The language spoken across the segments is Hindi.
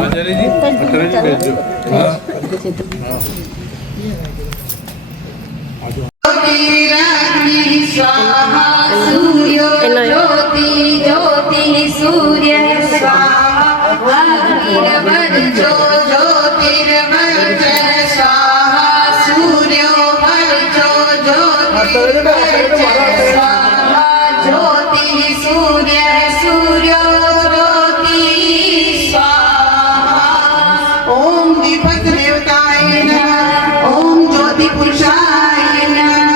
आचार्य जी अखरे जी भेज दो हाँ स्वाहा सूर्यो ज्योति ज्योति सूर्य स्वाहा अग्निर्वर्चो ज्योतिर्वर्चः स्वाहा सूर्यो वर्चो ज्योतिर्वर्चः स्वाहा ज्योतिः सूर्य सूर्यो ज्योति स्वाहा। ओम दीपक देवताय नमः। ओम ज्योति पुरुषाय नमः।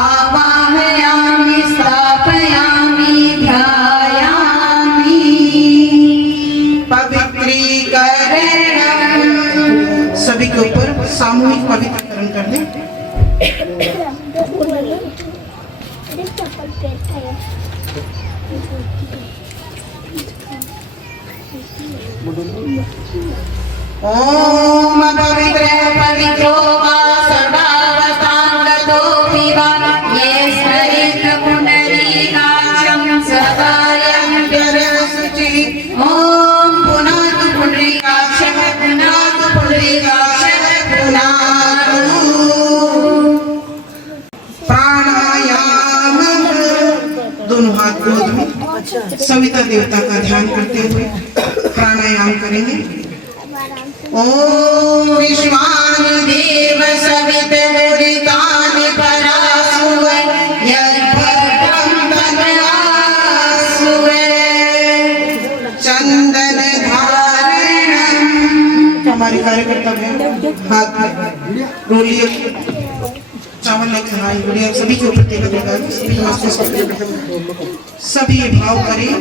आवाहयामि स्थापयामि ध्यायामि पवित्रीकरणम्। सभी के ऊपर सामूहिक पवित्रीकरण कर दें। ओम पवित्र पवित्रो वा सर्वावस्थांगतोऽपि वा ये स्मरेत् पुण्डरीकाक्षं सदायं जरशुचिः। ओम पुनातु पुण्डरीकाक्षः पुनातु पुण्डरीकाक्षः पुनातु। प्राणायाम। दोनों हाथ गोद में सविता देवता का ध्यान करते हुए प्राणायाम करेंगे। ओम विश्वानिदेव सवितुर्वृतानि परासुवे यद्भद्रं तदासुवे चंदन धारणम्। हमारे कार्यकर्ता हैं हाथ में रोलिए चावल लेकर हाई रोलिए सभी के ऊपर तेल लगा सभी भाव करें।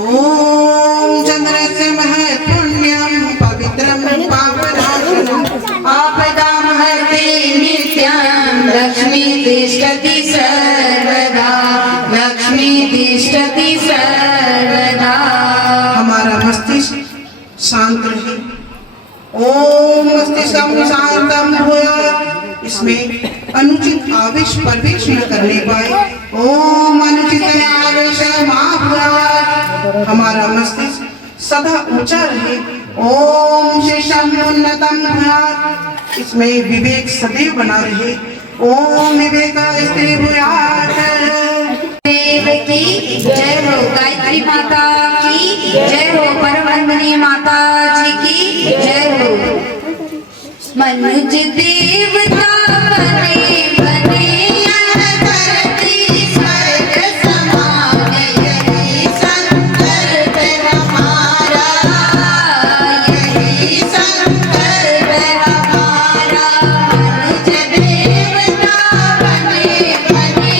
ओम चंद्रस्य महत्पुण्यं पवित्रं पावनाशनं आपदां हरते नित्यं लक्ष्मी तिष्ठति सर्वदा लक्ष्मी तिष्ठति सर्वदा। हमारा मस्तिष्क शांत रहे। ओम मस्तिष्कं शांतं भूयात्। इसमें अनुचित आवेश प्रवेश न करने पाए। ओम अनुचित आवेश मा भूयात्। हमारा मस्तिष्क सदा ऊंचा रहे। ओम शेषम उन्नतम भूयात्। इसमें विवेक सदैव बना रहे। ओम विवेक स्त्री भूयात्। देव की जय हो। गायत्री माता की जय हो। परमंदिनी माता जी की जय हो। मनुज देवता बने बने धरती स्वर्ग समान यही संकल्प हमारा यही संकल्प हमारा। मनुज देवता बने बने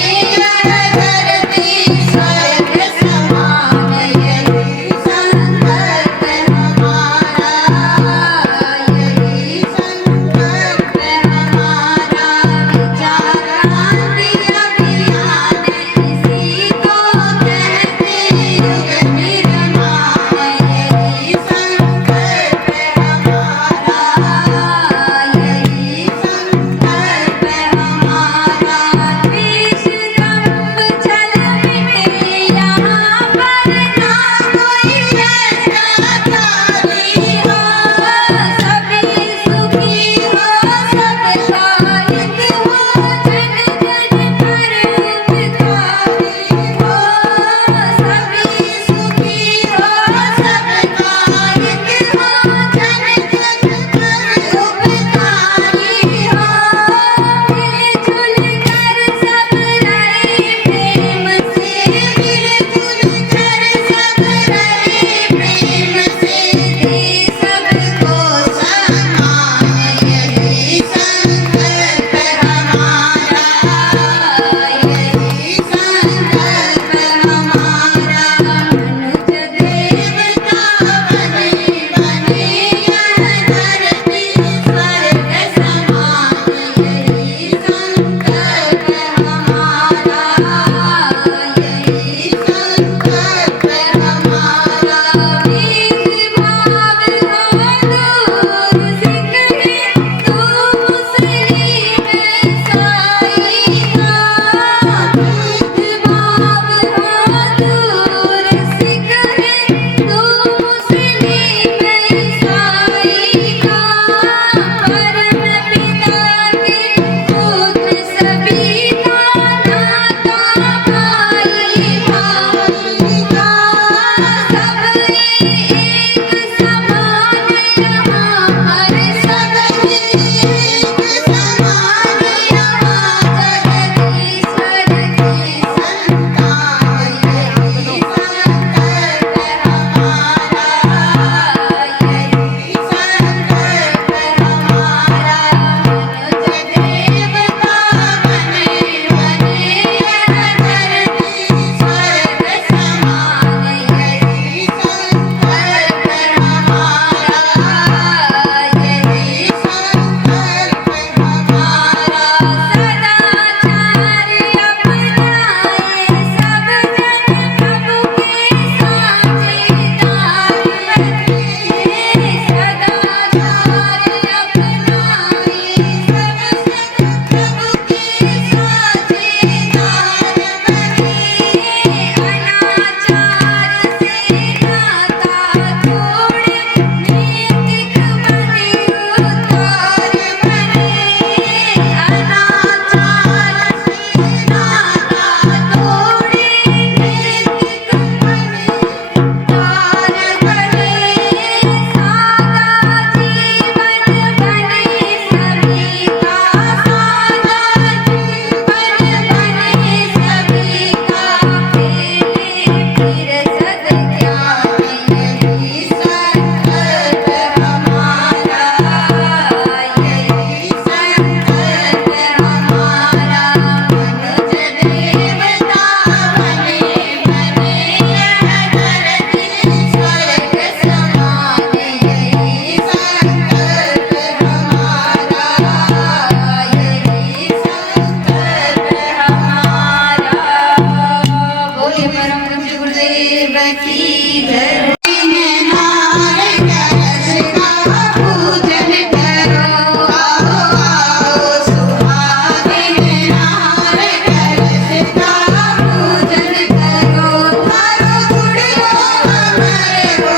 की जय। नार कलश का पूजन करो, आओ आओ सुहागिन नार कलश का पूजन करो। मारो गुड़ियो हमारे हो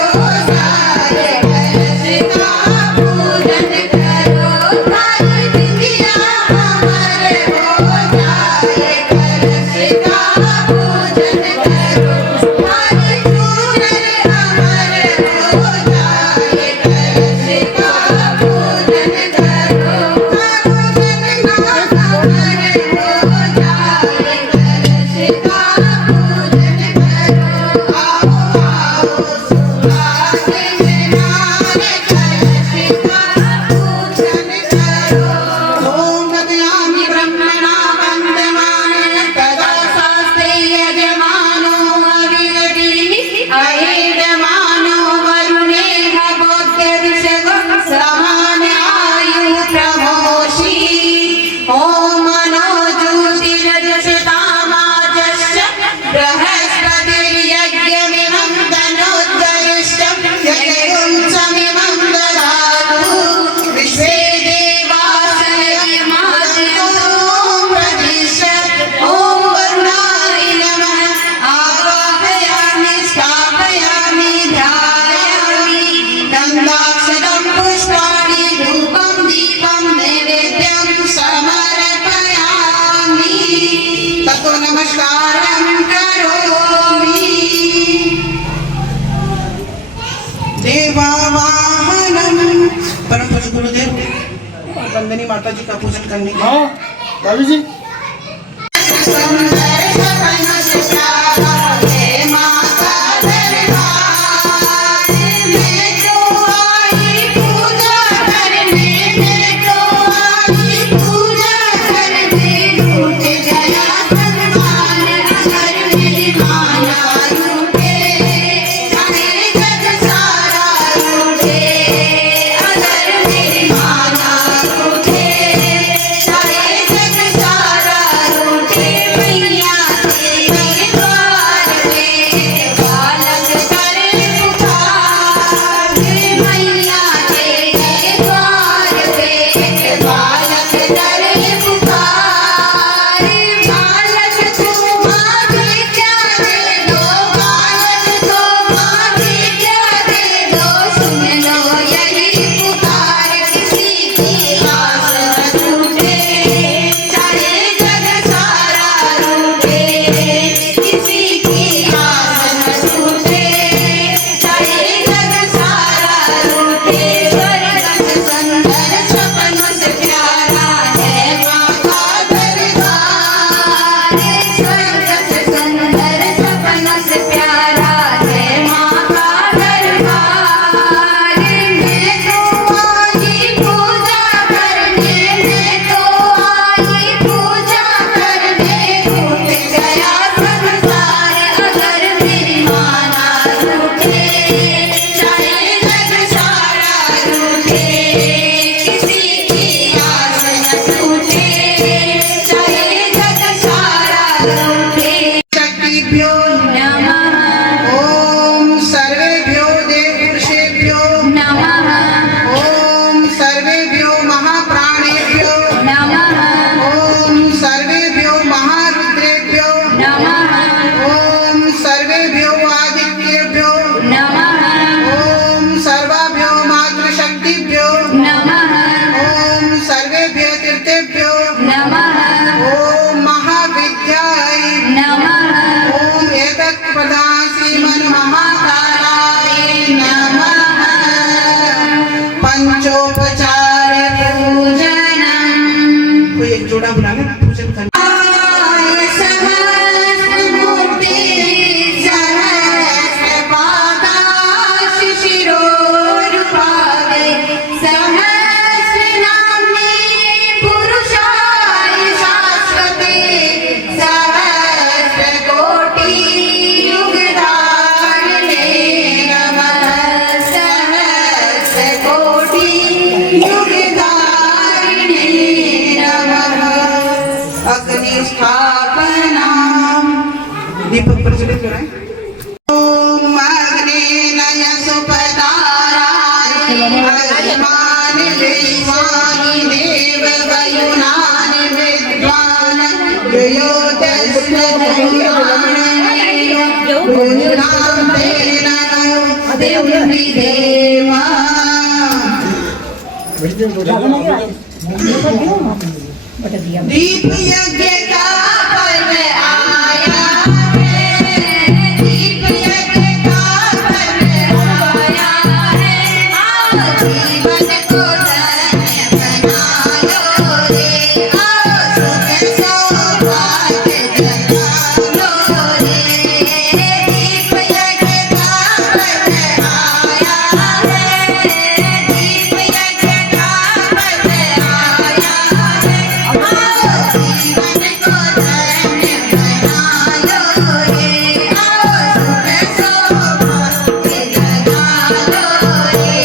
जाए, कलश का पूजन करो। मारी बिटिया हमारे हो जाए, कलश का पूजन करो। मारी चूनर हमारे हो जाए, कलश का पूजन करो। मारो जनना हमारे हो जाए, कलश का पूजन करो। आओ आओ सुहागिन नार कलश का पूजन करो। ओम ददयामि ब्रह्मणा वन्दमान तदा शास्त्रे यजमानो अविरतिः अयजमानो वरुणेह गोत्रऋषभ समान आयु प्रमोषि। ओम मनो ज्योतिरजसतामाजस्य बृहस्पतिर्यज्ञमिमं तनोद्धरिष्टं यजुंसमिमं ददातु। विश्वे देवासयमादितो प्रदिशत्। ओम वरुणाय नमः आवाहयामि स्थापयामि ध्यायामि। गन्धाक्षतं पुष्पाणि धूपं दीपं नैवेद्यं समर्पयामि। ततो नमस्कारं करोमि। देवावाहनम। परम पूज्य गुरुदेव वंदनी माता जी का पूजन करने के हाँ भाभी जी सुंदर सपन सजावा है माता दरबार में। तो आई पूजा करने, मैं तो आई पूजा करने। टूट गया सन्मान अगर मेरी माना रूठे, चाहे जग सारा रूठे। अगर मेरी माना रूठे, चाहे जग सारा रूठे। मैया तेरे द्वार पे बालक करे पुकार। मैया तेरे द्वार पे बालक करे पुकार। बालक को माँ विद्या दे दो, बालक को माँ विद्या दे दो। सुन लो यही पुकार, किसी की आस न टूटे, चाहे जग सारा रूठे। किसी की आस न टूटे, चाहे जग सारा रूठे। स्वर्ग से सुंदर सपन से प्यारा है माँ का दरबार। स्वर्ग से सुंदर सपन से प्यारा है माँ का दरबार। मैं तो आई पूजा करने, मैं तो आई पूजा करने। टूट गया संसार अगर मेरी माना रूठे, चाहे जग सारा रूठे। किसी की आस न टूटे, चाहे जग सारा रूठे। शक्तिभ्यो नमः। ओम सर्वेभ्यो देवपुरुषेभ्यो नमः। ओम सर्वेभ्यो महाप्राणेभ्यो नमः। ओम सर्वेभ्यो महारुद्रेभ्यो नमः। ओम सर्वेभ्यो आदित्येभ्यो नमः। ओम सर्वाभ्यो मातृशक्तिभ्यो नमः। ओम सर्वेभ्यो तीर्थेभ्यो नमः। ओम महाविद्याय नमः। ओम एतत्प्रदा श्रीमन्महाकालाय नमः। पंचोपचार पूजनम। कोई एक जोड़ा बुलाना पूजन करना। सहस्रमूर्ति सहस्रपादाश शिरोरुपादे सहस्रनाम्नि पुरुषाय शाश्वते सहस्रकोटि युगधारिणे नमः। सहस्रकोटि युगधारिणे नमः। अग्नि स्थापना। दीपक प्रज्वलित करें। ओम असो पधारा अभिमान विश्वानि देव वयुनान विद्वान योतस्व गुरुनाम तेना देवी देवा दीप यज्ञ का पर्व आया है दीप यज्ञ का पर्व आया है आओ जीवन को धन्य बनायो रे आओ सुख सौभाग्य जगालो रे दीप यज्ञ का पर्व आया है दीप यज्ञ का पर्व आया है जीवन को धन्य बनालो रे आओ सुख सौभाग्य जगालो रे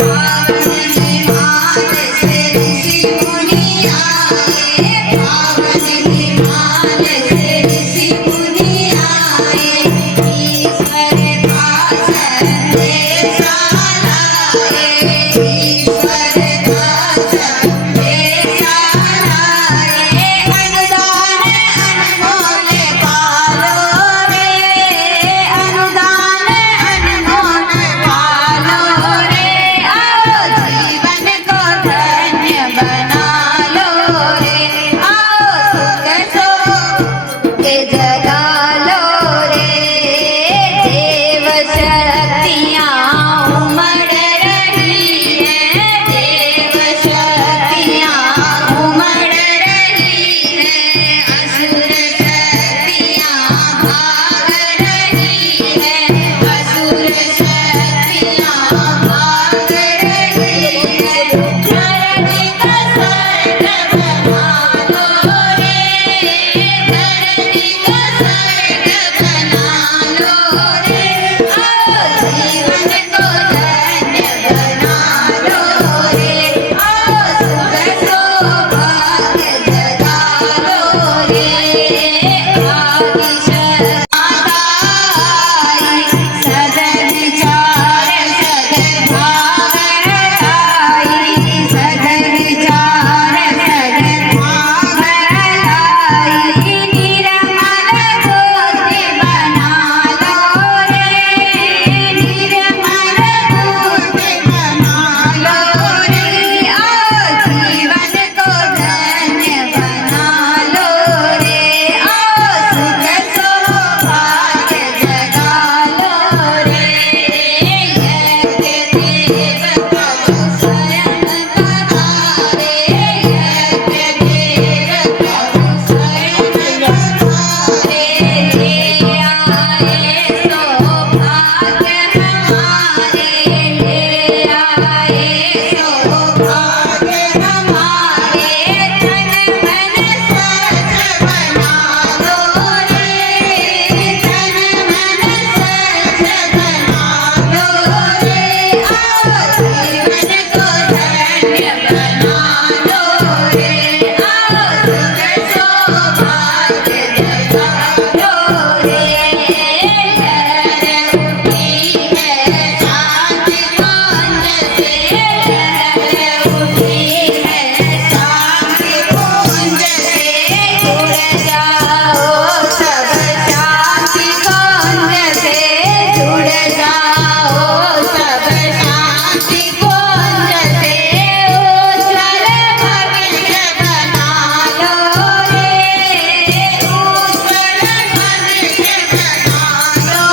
पावन हिमाल से ऋषि मुनि आए पावन हिमाल से ऋषि मुनि आए ईश्वर का संदेश लाए ईश्वर का संदेश लाए अनुदान अनमोल पालो रे अनुदान अनमोल पालो रे आओ जीवन को धन्य बना लो रे आओ सुख सौभाग्य जगा लो रे देव शक्तियाँ उमड़ रही हैं देव शक्तियाँ उमड़ रही हैं असुर शक्तियाँ भाग रही हैं असुर शक्तियाँ भाग रही हैं धरती का स्वर्ग बना लो रे धरती का स्वर्ग बना लो रे आओ जीवन को धन्य बना लो रे आओ सुख सौभाग्य जगा लो रे सदविचार सद्भाव लाई सदविचार सद्भाव लाई निर्मल बुद्धि बना लो रे निर्मल बुद्धि बना लो रे आओ जीवन को धन्य बना लो रे आओ सुख सौभाग्य जगा लो रे यज्ञ देव प्रभु स्वयं पधारे यज्ञ देव प्रभु स्वयं पधारे ले आए सौभाग्य हमारे ले आए सौभाग्य हमारे तन मन सच बना लो रे तन मन सच बना लो रे आओ जीवन को धन्य बना लो रे आओ सुख सौभाग्य जगा लो रे लहर उठी है शांति कुंज से लहर उठी है शांति कुंज से जुड़ जाओ सब शांति कुंज से जुड़ जाओ सब शांति कुंज से उज्ज्वल भविष्य बना लो रे उज्ज्वल भविष्य बना लो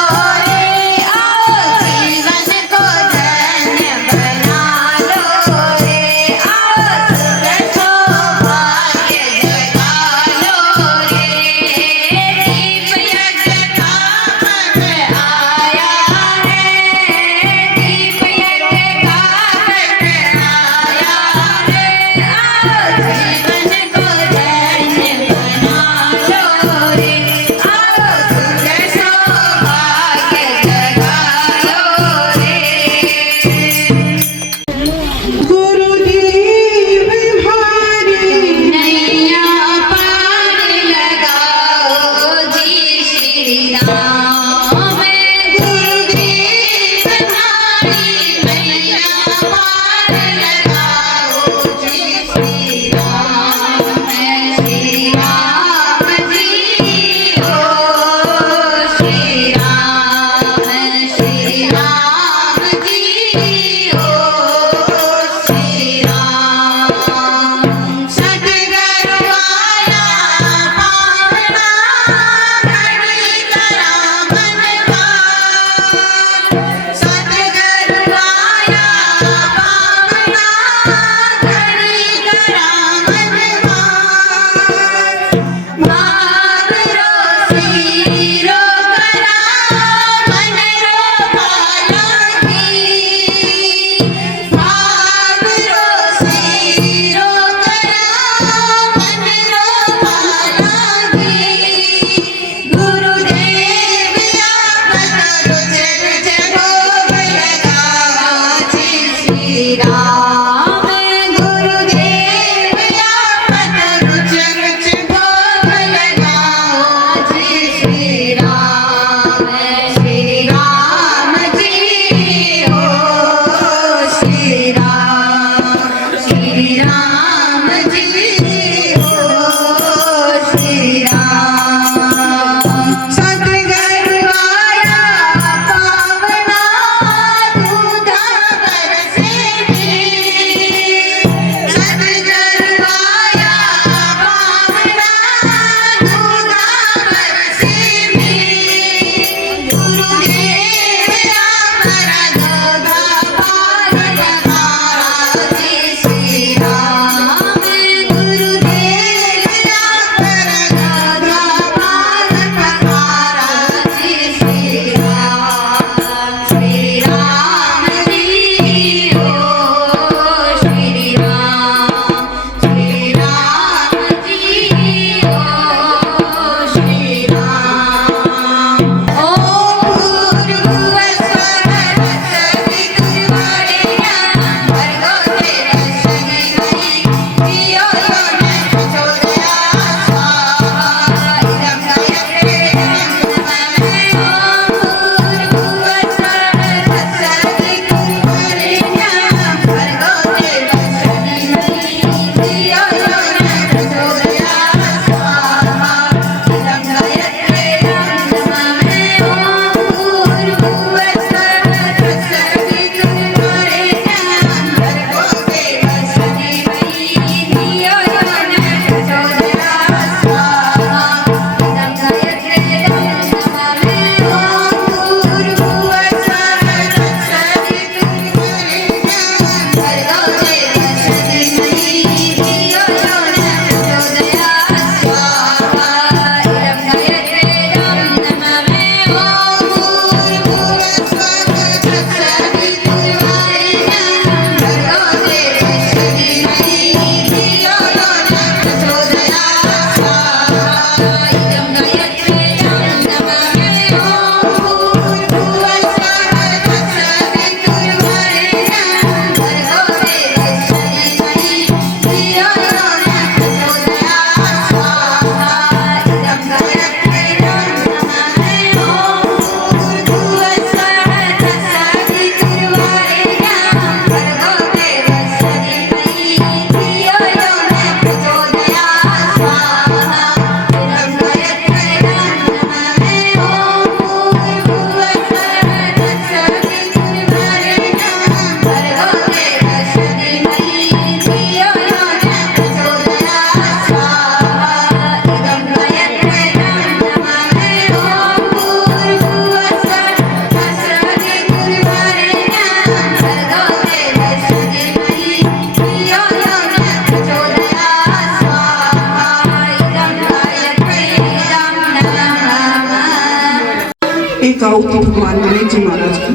एक आहुति भगवान गणेश जी महाराज की।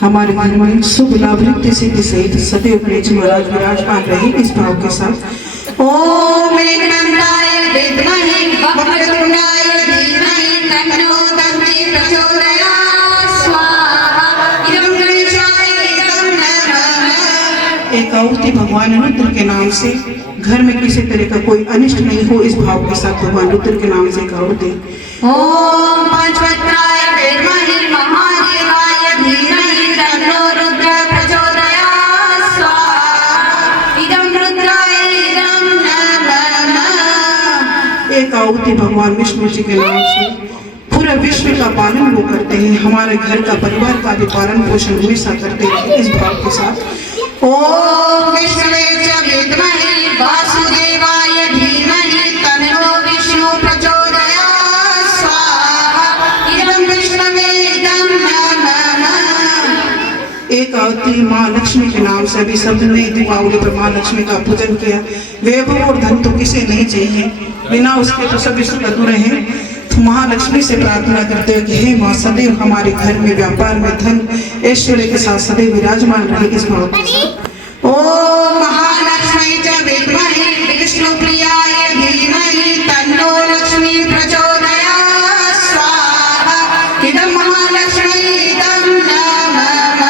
हमारे घर में शुभ लाभ रिद्धि सिद्धि सहित सदैव गणेश जी महाराज विराजमान रहे इस भाव के साथ। ओम मेघनंदाय विद्महे वक्रतुंडाय धीमहि तन्नो दन्ति प्रचोदयात् स्वाहा इदं गणेशाय इदं नमः। एक आहुति भगवान रुद्र के नाम से, घर में किसी तरह का कोई अनिष्ट नहीं हो इस भाव के साथ भगवान रुद्र के नाम से एक आहुति। ओम पंचवक्त्राय विद्महे महादेवाय धीमहि तन्नो रुद्र प्रचोदयात् स्वाहा इदं रुद्राय इदं नमः। एक आहुति भगवान विष्णु जी के नाम से। पूरा विश्व का पालन वो करते हैं, हमारे घर का परिवार का भी पालन पोषण हमेशा करते हैं इस भाव के साथ। ओम विष्णुवे च विद्महे वासुदेवाय धीमहि तन्नो विष्णु प्रचोदयात् स्वाहा इदं विष्णुवे इदं नमः। एक आहुति माँ लक्ष्मी के नाम से। अभी सब ने दीपावली पर माँ लक्ष्मी का पूजन किया। वैभव और धन तो किसे नहीं चाहिए, बिना उसके तो सभी सुख अधूरे हैं। तो महालक्ष्मी से प्रार्थना करते हैं कि हे माँ सदैव हमारे घर में व्यापार में धन ऐश्वर्य के साथ सदैव विराजमान रहे इस भाव के साथ। ओम महालक्ष्मी च विद्महे विष्णुप्रियाय धीमहि तन्नो लक्ष्मी प्रचोदयात् स्वाहा इदं महालक्ष्मी इदं नमः।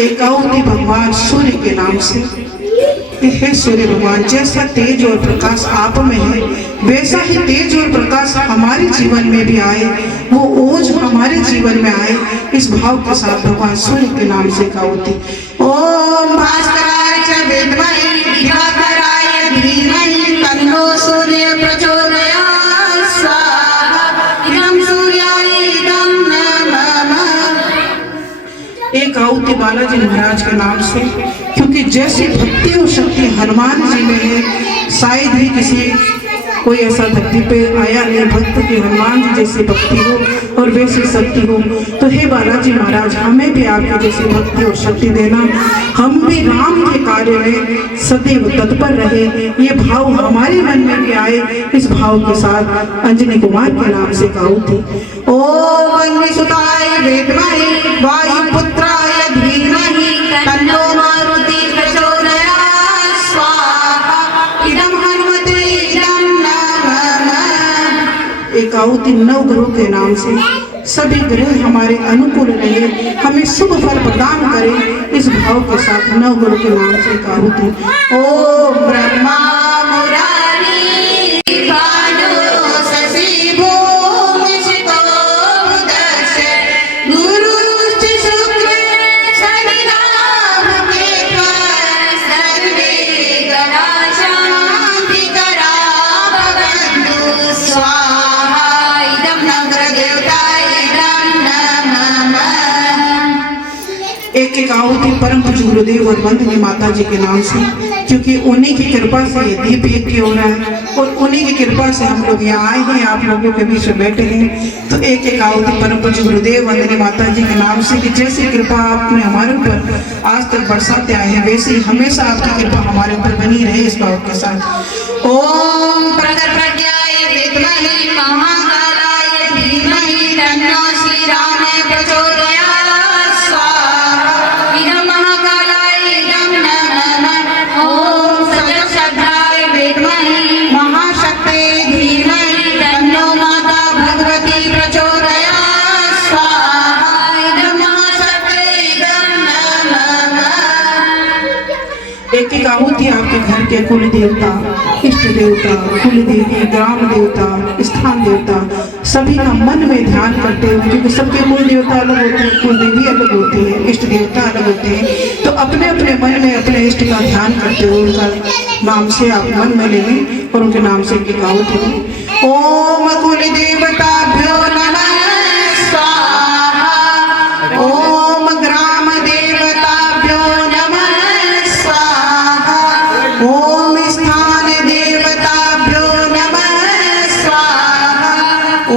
एक आहुति भगवान सूर्य के नाम से। हे सूर्य भगवान, जैसा तेज और प्रकाश आप में है वैसा ही तेज और प्रकाश हमारे जीवन में भी आए, वो ओज हमारे जीवन में आए इस भाव के साथ भगवान सूर्य के नाम से एक आहुति। ओम भास्कराय च विद्महे दिवाकराय धीमहि तन्नो सूर्य प्रचोदयात् स्वाहा इदं सूर्याय इदं नमः। एक आहुति बालाजी महाराज के नाम से, क्योंकि जैसी भक्ति और शक्ति हनुमान जी में है शायद ही किसी कोई ऐसा धरती पे आया नहीं भक्त की हनुमान जी जैसी भक्ति हो और वैसी शक्ति हो। तो हे बालाजी महाराज हमें भी आपकी जैसी भक्ति और शक्ति देना, हम भी राम के कार्य में सदैव तत्पर रहे, ये भाव हमारे मन में भी आए इस भाव के साथ अंजनी कुमार के नाम से आहुति। ओम अग्निसुताय विद्महे वायुपुत्राय धीमहि तन्नो मारुति प्रचोदयात् स्वाहा इदं हनुमते इदं नमः। एक आहुति नवग्रह के नाम से। सभी ग्रह हमारे अनुकूल रहे, हमें शुभ फल प्रदान करें इस भाव के साथ नवग्रह के नाम से एक आहुति। ओम ब्रह्मा मुरारी भानु शशि भूमि शितो बुधश्च गुरुश्च शुक्र शनिराह केतुः सर्वे ग्रहाः शान्तिकरा भवन्तु स्वाहा इदं नवग्रह देवताय इदं नमः। एक एक आहुति परम पूज्य गुरुदेव और वंदनीय माता जी के नाम से, क्योंकि उन्हीं की कृपा से ये दीप यज्ञ हो रहा है और उन्हीं की कृपा से हम लोग यहाँ आए हैं, आप लोगों के बीच में बैठे हैं। तो एक एक आहुति परम पूज्य गुरुदेव वंदनीय माता जी के नाम से कि जैसी कृपा आपने हमारे ऊपर आज तक बरसाते आए हैं वैसे ही हमेशा आपकी कृपा हमारे ऊपर बनी रहे इस भाव के साथ। ओम प्रज्ञाय विद्महे महाकालाय धीमहि तन्नो श्रीराम प्रचोदयात् स्वाहा इदं महाकालाय इदं नमः। ओम सत्यश्रद्धाय विद्महे महाशक्ते धीमहि तन्नो माता भगवती प्रचोदयात् स्वाहा इदं महाशक्ते इदं नमः। एक एक आहुति आपके घर के कुल देवता, इष्ट देवता, कुल देवी, ग्राम देवता, स्थान देवता सभी का मन में ध्यान करते हुए, क्योंकि सबके कुल देवता अलग होते हैं, कुल देवी अलग होती है, इष्ट देवता अलग होते हैं, तो अपने अपने मन में अपने इष्ट का ध्यान करते हुए उनका नाम से आप मन में लेंगे और उनके नाम से एक आहुति दें। ओम कुल देवताभ्यो नमः स्वाहा। ओम ग्राम देवताभ्यो नमः स्वाहा। ओम स्थान देवताभ्यो नमः स्वाहा।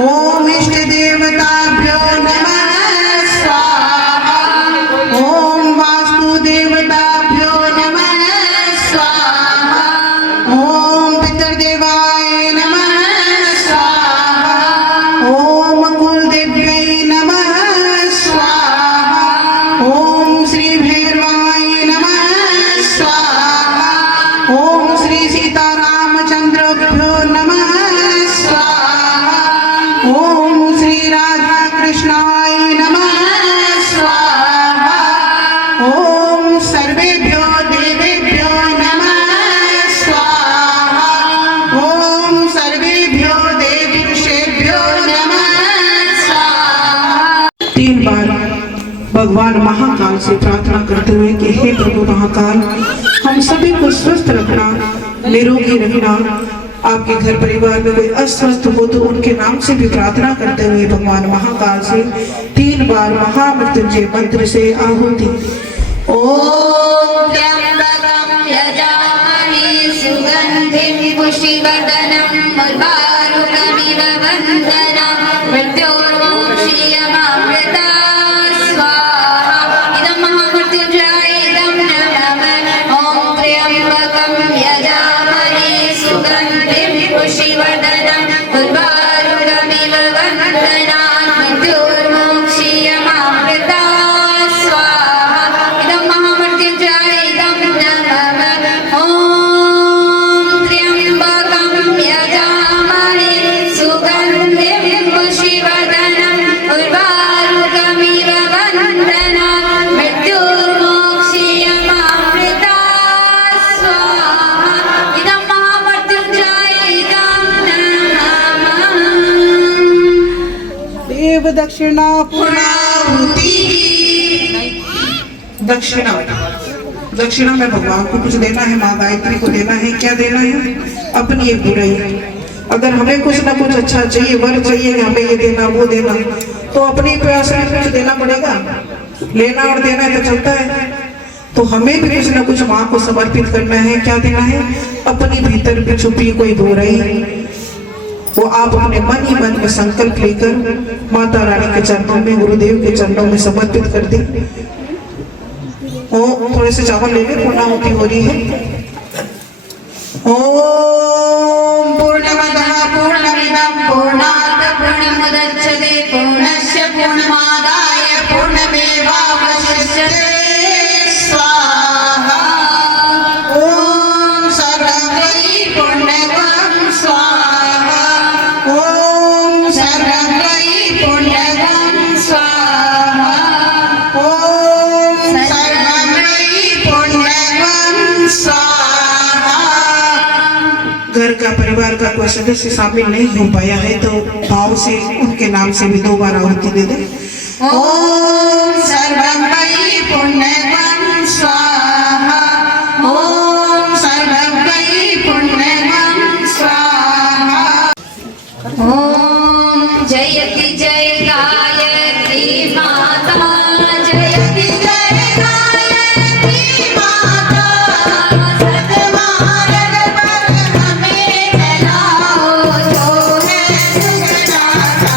ओम इष्ट देवताभ्यो नमः स्वाहा। ओम वास्तु देवताभ्यो नमः स्वाहा। ओम पितृदेवाय नमः स्वाहा। 3 बार भगवान महाकाल से प्रार्थना करते हुए कि हे प्रभु महाकाल, हम सभी को स्वस्थ रखना, निरोगी रखना। आपके घर परिवार में कोई अस्वस्थ हो तो उनके नाम से भी प्रार्थना करते हुए भगवान महाकाल से 3 बार महामृत्युंजय मंत्र से आहुति। ओम त्र्यंबकं यजामहे सुगंधिं पुष्टिवर्धनं उर्वारुकमिव वन्दनं मृत्योर्मोक्षीयमामृता स्वाहा। इदं महामृत्युंजय इदं नमः। ओम त्र्यंबकं यजामहे सुगंधिं पुष्टिवर्धनं उर्वारुकमिव वन्दनं मृत्योर्मोक्षीयमामृता स्वाहा। इदं महामृत्युंजय इदं नमः। ओम त्र्यंबकं यजामहे सुगंधिं पुष्टिवर्धनं उर्वारुकमिव वन्दनं मृत्योर्मोक्षीयमामृता स्वाहा। इदं महामृत्युंजय इदं नमः। देव दक्षिणा पूर्णाहुति। दक्षिणा, दक्षिणा में भगवान को कुछ देना है, माँ गायत्री को देना है। क्या देना है? अपनी एक बुराई। अगर हमें कुछ ना कुछ अच्छा चाहिए, वर चाहिए कि हमें ये देना वो देना, तो अपनी प्रयास में कुछ देना पड़ेगा। लेना और देना तो चलता है, तो हमें भी कुछ ना कुछ माँ को समर्पित करना है। क्या देना है? अपनी भीतर भी छुपी कोई बुराई, वो आप अपने मन ही मन में संकल्प लेकर माता रानी के चरणों में, गुरुदेव के चरणों में समर्पित कर दें। थोड़े से चावल ले ले, पूर्णाहुति हो रही है। ओम पूर्णमदः पूर्णमिदं पूर्णात् पूर्णमुदच्यते पूर्णस्य पूर्णमादाय पूर्णमेवावशिष्यते स्वाहा। ओम सर्वै पुण्यवं स्वाहा। ओम सर्वै पुण्यवं स्वाहा। ओम सर्वै पुण्यवं स्वाहा। घर का परिवार का कोई सदस्य शामिल नहीं हो पाया है तो भाव से उनके नाम से भी 2 बार आहुति दे दे। ओम सर्वै पुण्यवं स्वाहा। ओम सर्वै पुण्यवं स्वाहा। ओम जयति जय गायत्री माता, जयति जय गायत्री माता। सतमार्ग पर हमें चलाओ, जो है सुखदाता।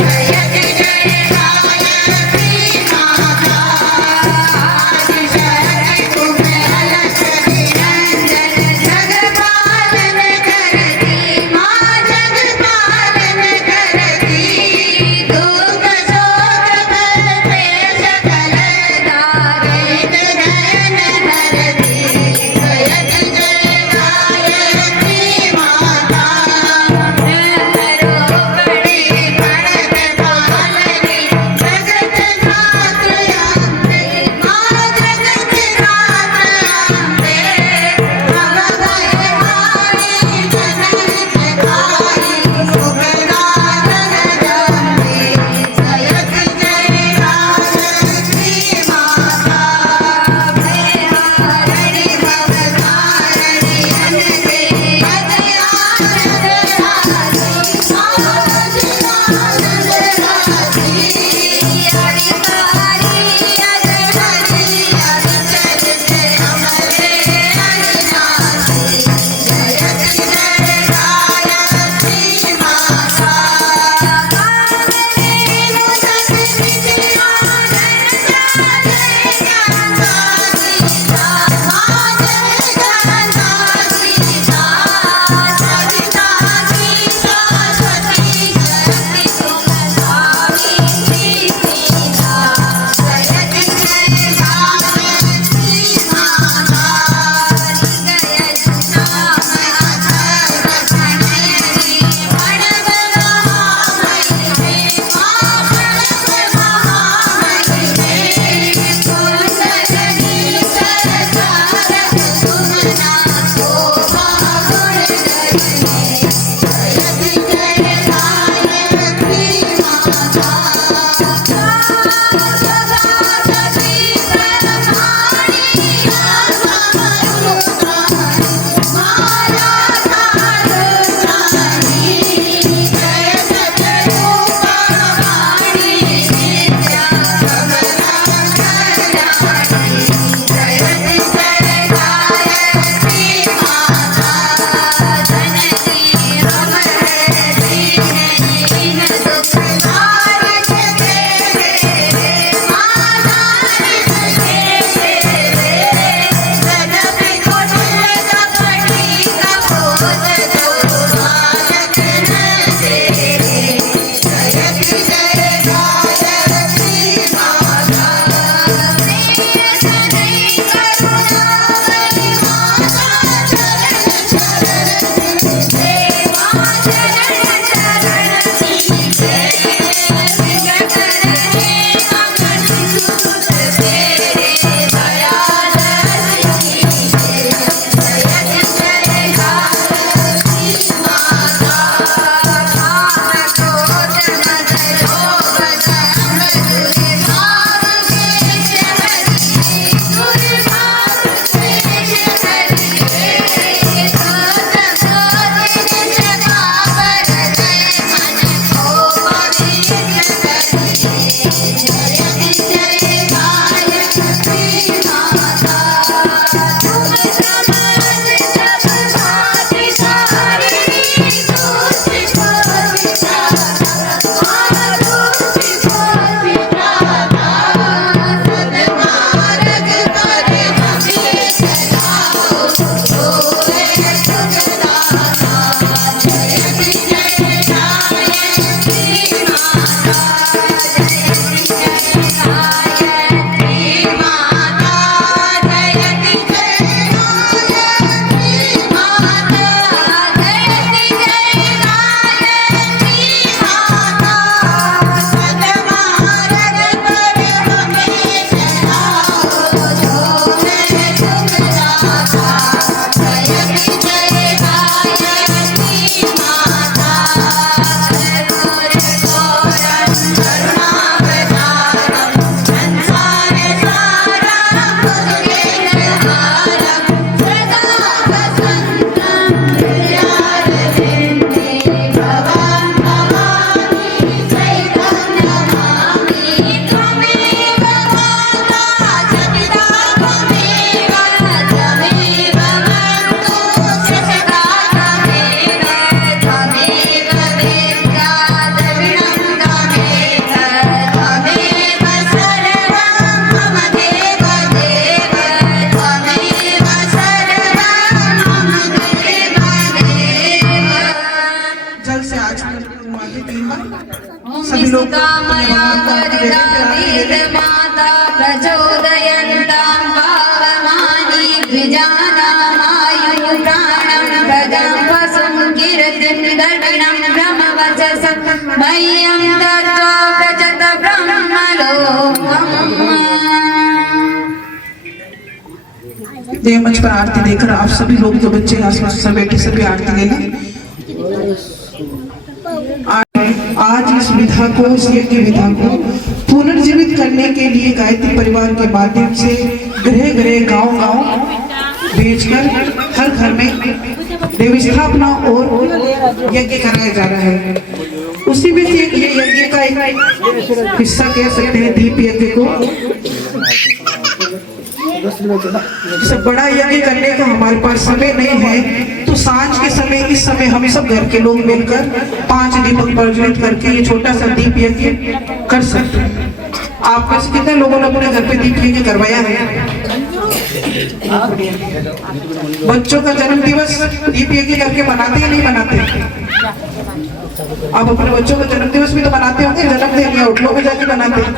जयति जय गायत्री माता, माता प्रचोदयन्तां पावमानि द्विजानामायुः प्राणं प्रजां वसुं कीर्तिं दर्पिणं ब्रह्मवचसं मह्यं दत्तो व्रजत ब्रह्मलोकम्। देव मंच पर आरती देकर आप सभी लोग जो बच्चे आसपास सब बैठे सभी आरती लेना। आज इस विधा को, इस यज्ञ विधा को पुनर्जीवित करने के लिए गायत्री परिवार के माध्यम से गृह गृह गांव-गांव भेजकर हर घर में देव स्थापना और यज्ञ कराया जा रहा है। उसी में से ये यज्ञ का एक हिस्सा कह सकते हैं दीप यज्ञ को। जैसे बड़ा यज्ञ करने का हमारे पास समय नहीं है तो सांझ के समय, इस समय हम सब घर के लोग मिलकर 5 दीपक प्रज्वलित करके ये छोटा सा दीप यज्ञ कर सकते हैं। आप में से कितने लोगों ने अपने घर पे दीप यज्ञ करवाया है? बच्चों का जन्म दिवस दीप यज्ञ करके मनाते या नहीं मनाते? आप अपने बच्चों का जन्म दिवस भी तो मनाते होंगे, जन्मदिन या उठलो में जाके मनाते हैं।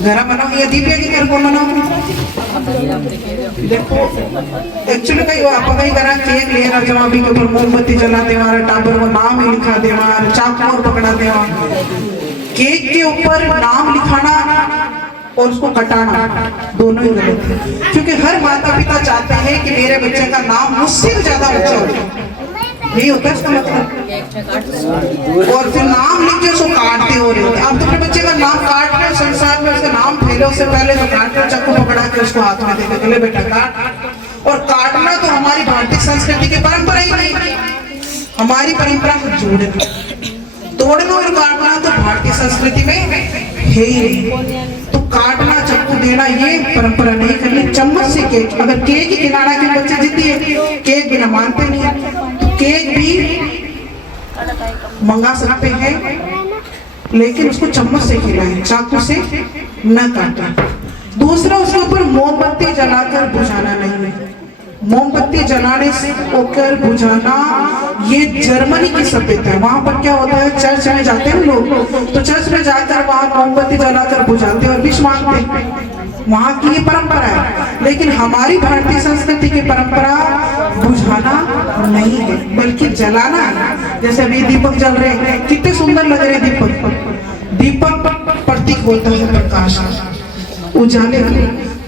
घर मनाओ या दीप यज्ञ घर को मनाओ? देखो एक्चुअली कई आप कई करा केक ले रहा जमा भी के ऊपर मोमबत्ती जला दे वाला, टाबर में नाम ही लिखा दे वाला, चाकू और पकड़ा दे वाला। केक के ऊपर नाम लिखाना और उसको कटाना दोनों ही गलत है, क्योंकि हर माता पिता चाहते हैं कि मेरे बच्चे का नाम मुझसे ज्यादा अच्छा हो, नहीं होता इसका मतलब। और फिर नाम लिख के उसको काटते हो रहे होते। आप तो अपने बच्चे का नाम काट रहे, संसार में उसका नाम फैले उससे पहले तो काट कर चाकू पकड़ा के उसको हाथ में देकर चले बेटा काट। और काटना तो हमारी भारतीय संस्कृति की परंपरा ही नहीं, हमारी परंपरा को जोड़ना, तोड़ना और काटना तो भारतीय संस्कृति में है ही नहीं। तो काटना चाकू देना ये परंपरा नहीं करनी। चम्मच से केक, अगर केक ही खिलाना के बच्चे जिद्दी है, केक बिना मानते नहीं है, केक भी मंगा सकते हैं लेकिन उसको चम्मच से खिलाएं, चाकू से न काटें। दूसरा, उसके ऊपर मोमबत्ती जलाकर बुझाना नहीं है। मोमबत्ती जलाने से होकर बुझाना ये जर्मनी की सभ्यता है। वहां पर क्या होता है, चर्च में जाते हैं लोग तो चर्च में जाकर वहां मोमबत्ती जलाकर बुझाते हैं और विष मांगते हैं, वहां की ये परंपरा है। लेकिन हमारी भारतीय संस्कृति की परंपरा बुझाना नहीं है बल्कि जलाना है। जैसे अभी दीपक जल रहे हैं, कितने सुंदर लग रहे हैं दीपक। दीपक प्रतीक होता है प्रकाश, उजाले का,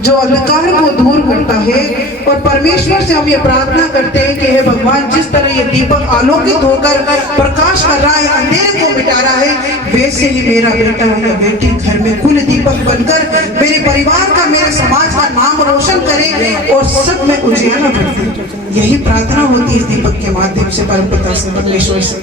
जो अंधकार को दूर करता है। और परमेश्वर से हम ये प्रार्थना करते हैं कि हे भगवान, जिस तरह ये दीपक आलोकित होकर प्रकाश कर रहा है, अंधेरे को मिटा रहा है, वैसे ही मेरा बेटा या बेटी घर में कुल दीपक बनकर मेरे परिवार का, मेरे समाज का नाम रोशन करे और सब में उजियारा भर दे। यही प्रार्थना होती है दीपक के माध्यम से परमपिता से, परमेश्वर से।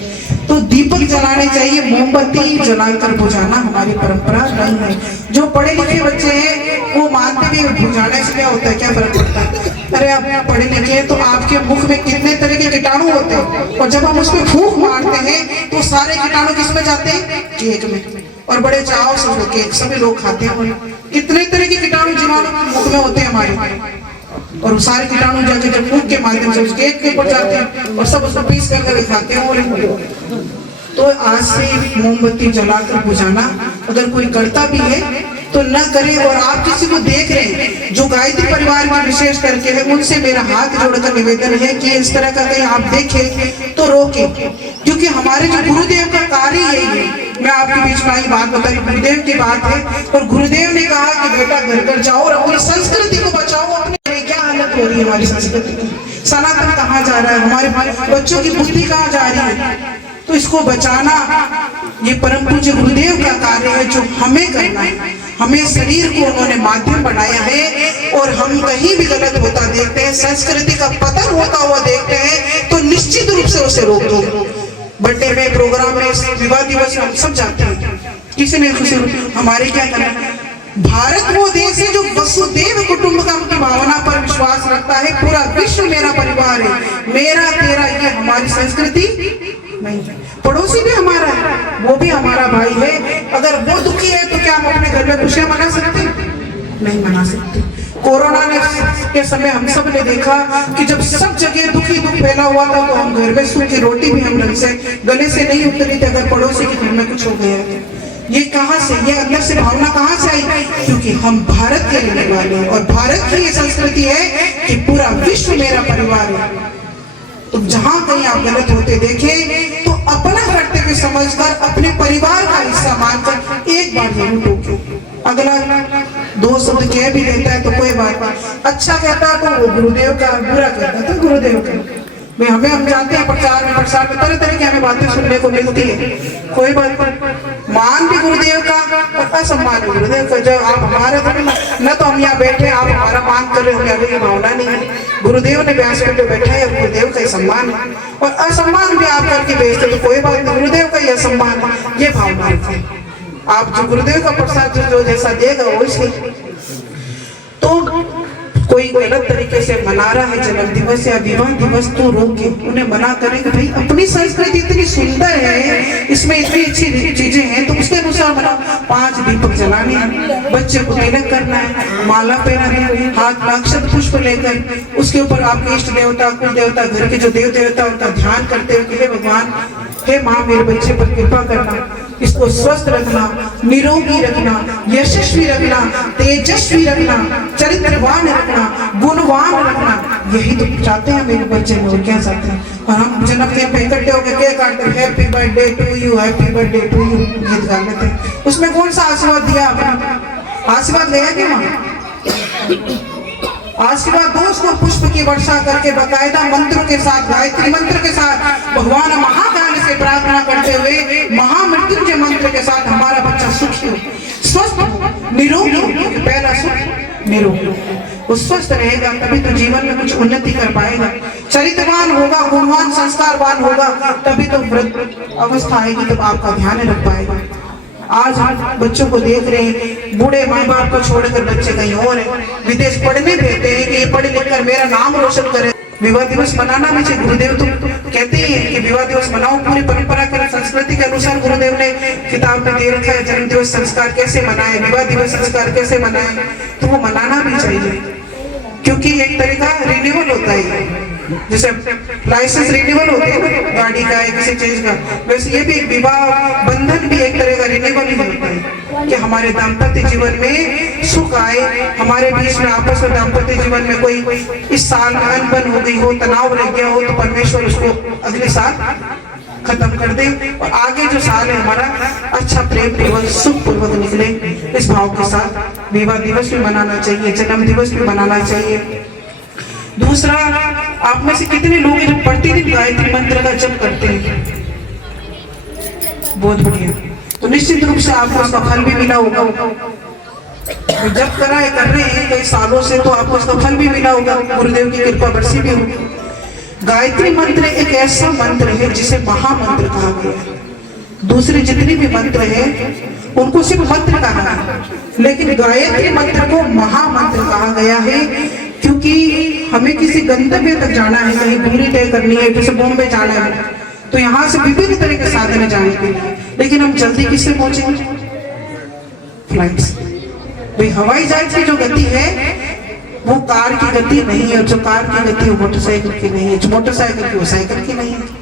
तो दीपक जलाने चाहिए, मोमबत्ती जलाकर बुझाना हमारी परंपरा नहीं है। जो पढ़े लिखे बच्चे हैं वो मानते भी बुझाने से क्या होता है, क्या फर्क पड़ता है। अरे आप पढ़े लिखे हैं तो आपके मुख में कितने तरह के कीटाणु होते हैं, और जब हम उसमें फूंक मारते हैं तो सारे कीटाणु किसमें जाते हैं, केक में। और बड़े चाव से वो केक सभी लोग खाते हैं। कितने तरह के कीटाणु जीवाणु मुख में होते हैं हमारे, और सारे कीटाणु जाके जब फूंक के माध्यम से उस केक के ऊपर जाते हैं और सब उसको पीस करके खाते हैं। तो आज से मोमबत्ती जलाकर बुझाना अगर कोई करता भी है तो न करे। और आप किसी को देख रहे हैं जो गायत्री परिवार में विशेष करके है, उनसे मेरा हाथ जोड़कर निवेदन है कि इस तरह का कहीं आप देखें तो रोके, क्योंकि हमारे जो गुरुदेव का कार्य यही है। मैं आपके बीच में आई बात बताई, गुरुदेव की बात है, और गुरुदेव ने कहा कि बेटा घर घर जाओ और अपनी संस्कृति को बचाओ। अपने क्या हालत हो रही है हमारी संस्कृति की, सनातन कहाँ जा रहा है, हमारे बच्चों की बुद्धि कहाँ जा रही है। तो इसको बचाना ये परम पूज्य गुरुदेव का कार्य है जो हमें करना है। हमें शरीर को उन्होंने माध्यम बनाया है, और हम कहीं भी गलत होता देखते हैं, संस्कृति का पतन होता हुआ देखते हैं, तो निश्चित रूप से उसे रोक दो। बर्थडे में, प्रोग्राम में, विवाह दिवस में हम सब जाते हैं, किसी ने खुशी हमारे क्या करना। भारत वो देश है जो वसुदेव कुटुंबकम की भावना पर विश्वास रखता है। पूरा विश्व मेरा परिवार है, मेरा तेरा, ये हमारी संस्कृति नहीं है। पड़ोसी भी हमारा है, वो भी हमारा भाई है। अगर वो दुखी है तो क्या हम अपने घर में खुशियां मना सकते? नहीं मना सकते। कोरोना ने के समय हम सब ने देखा कि जब सब जगह दुख फैला हुआ था तो हम घर में सूखी रोटी भी हम ढंग से गले से नहीं उतरी थी अगर पड़ोसी के घर में कुछ हो गया है। ये कहाँ से, ये अंदर से भावना कहाँ से आई? क्योंकि हम भारत के रहने वाले हैं और भारत की ये संस्कृति है कि पूरा विश्व मेरा परिवार है। तो जहां कहीं आप गलत होते देखें तो अपना कर्तव्य समझकर अपने परिवार का हिस्सा मानकर एक बार जरूर टोके। अगला दो शब्द कह भी देता है तो कोई बात नहीं, अच्छा कहता है तो वो गुरुदेव का, बुरा कहता है तो गुरुदेव का। हमें हम जानते हैं प्रचार में तरह तरह की हमें बातें सुनने को मिलती है, कोई बात मान भी गुरुदेव का और असम्मान भी गुरुदेव का। जब आप हमारे न तो हम यहाँ बैठे आप हमारा मान कर रहे हो, हमें ये भावना नहीं है। गुरुदेव ने व्यासपीठ पे बैठा है, गुरुदेव का सम्मान है और असम्मान भी आप करके भेजते तो कोई बात नहीं, गुरुदेव का यह सम्मान है, ये भावना है। आप जो गुरुदेव का प्रसाद जो जैसा देगा वैसे। तो कोई गलत तरीके से मना रहा है जन्म दिवस या विवाह दिवस तो रोके, उन्हें मना करें कि भाई अपनी संस्कृति इतनी सुंदर है, इसमें इतनी अच्छी चीजें हैं तो उसके अनुसार मनाओ। 5 दीपक जलाने हैं, बच्चे को तिलक करना है, माला पहनाना है, हाथ में अक्षत पुष्प लेकर उसके ऊपर आपके इष्ट देवता कुल देवता घर के जो देव देवता उनका ध्यान करते हुए हे भगवान हे माँ मेरे बच्चे पर कृपा करना, इसको स्वस्थ रखना, निरोगी रखना, यशस्वी रखना, तेजस्वी रखना, चरित्रवान रखना, गुणवान रखना। यही तो चाहते हैं मेरे बच्चे में, और क्या चाहते हैं। और हम जन्मदिन पे इकट्ठे होकर केक काटते हैं, happy birthday to you, happy birthday to you गीत गा लेते हैं। उसमें कौन सा आशीर्वाद दिया आपने? आशीर्वाद लिया कि वहाँ आशीर्वाद दो, उसको पुष्प की वर्षा करके बकायदा मंत्रों के साथ, गायत्री मंत्र के साथ, भगवान महाकाल से प्रार्थना करते हुए महामृत्युंजय मंत्र के साथ हमारा बच्चा सुखी हो, स्वस्थ हो, निरोगी हो। पहला सुख निरोगी, वो स्वस्थ रहेगा तभी तो जीवन में कुछ उन्नति कर पाएगा, चरित्रवान होगा, गुणवान संस्कारवान होगा, तभी तो वृद्ध अवस्था आएगी तब आपका ध्यान रख पाएगा। आज हम बच्चों को देख रहे हैं, बूढ़े माँ बाप को छोड़कर बच्चे कहीं और है, विदेश पढ़ने देते हैं कि ये पढ़ लिख कर मेरा नाम रोशन करे। विवाह दिवस मनाना भी चाहिए, गुरुदेव तो कहते ही है कि विवाह दिवस मनाओ, पूरी परंपरा के संस्कृति के अनुसार गुरुदेव ने किताब में दे रखा है जन्म दिवस संस्कार कैसे मनाए, विवाह दिवस संस्कार कैसे मनाए, तो वो मनाना भी चाहिए क्योंकि एक तरीका रिन्यूअल होता है, जैसे लाइसेंस रिन्यूअल होते हैं ना गाड़ी का या किसी चीज का, वैसे ये भी एक विवाह बंधन भी एक तरह का रिन्यूअल ही होता है कि हमारे दाम्पत्य जीवन में सुख आए, हमारे बीच में आपस में दाम्पत्य जीवन में कोई इस साल अनबन हो गई हो, तनाव रह गया हो तो परमेश्वर उसको अगले साल खत्म कर दे और आगे जो साल है हमारा अच्छा प्रेम पूर्वक सुख पूर्वक निकले। इस भाव के साथ विवाह दिवस भी मनाना चाहिए, जन्म दिवस भी मनाना चाहिए। दूसरा, आप में से कितने लोग प्रतिदिन गायत्री मंत्र का जप करते हैं? बहुत बढ़िया, तो निश्चित रूप से आपको उसका फल भी मिला होगा। जप कर रहे हैं कई सालों से तो आपको उसका फल भी मिला होगा, गुरुदेव की कृपा बरसी भी होगी। गायत्री मंत्र एक ऐसा मंत्र है जिसे महामंत्र कहा गया है। दूसरे जितने भी मंत्र हैं उनको सिर्फ मंत्र कहा है, लेकिन गायत्री मंत्र को महामंत्र कहा गया है क्योंकि हमें किसी गंतव्य तक जाना है, कहीं दूरी तय करनी है, जैसे बॉम्बे जाना है तो यहाँ से विभिन्न तरह के साधन है जाने के लिए, लेकिन हम जल्दी किससे पहुंचेंगे? फ्लाइट से। भाई हवाई जहाज की जो गति है वो कार की गति नहीं है, जो कार की गति वो मोटरसाइकिल की नहीं है, जो मोटरसाइकिल की वो साइकिल की नहीं है।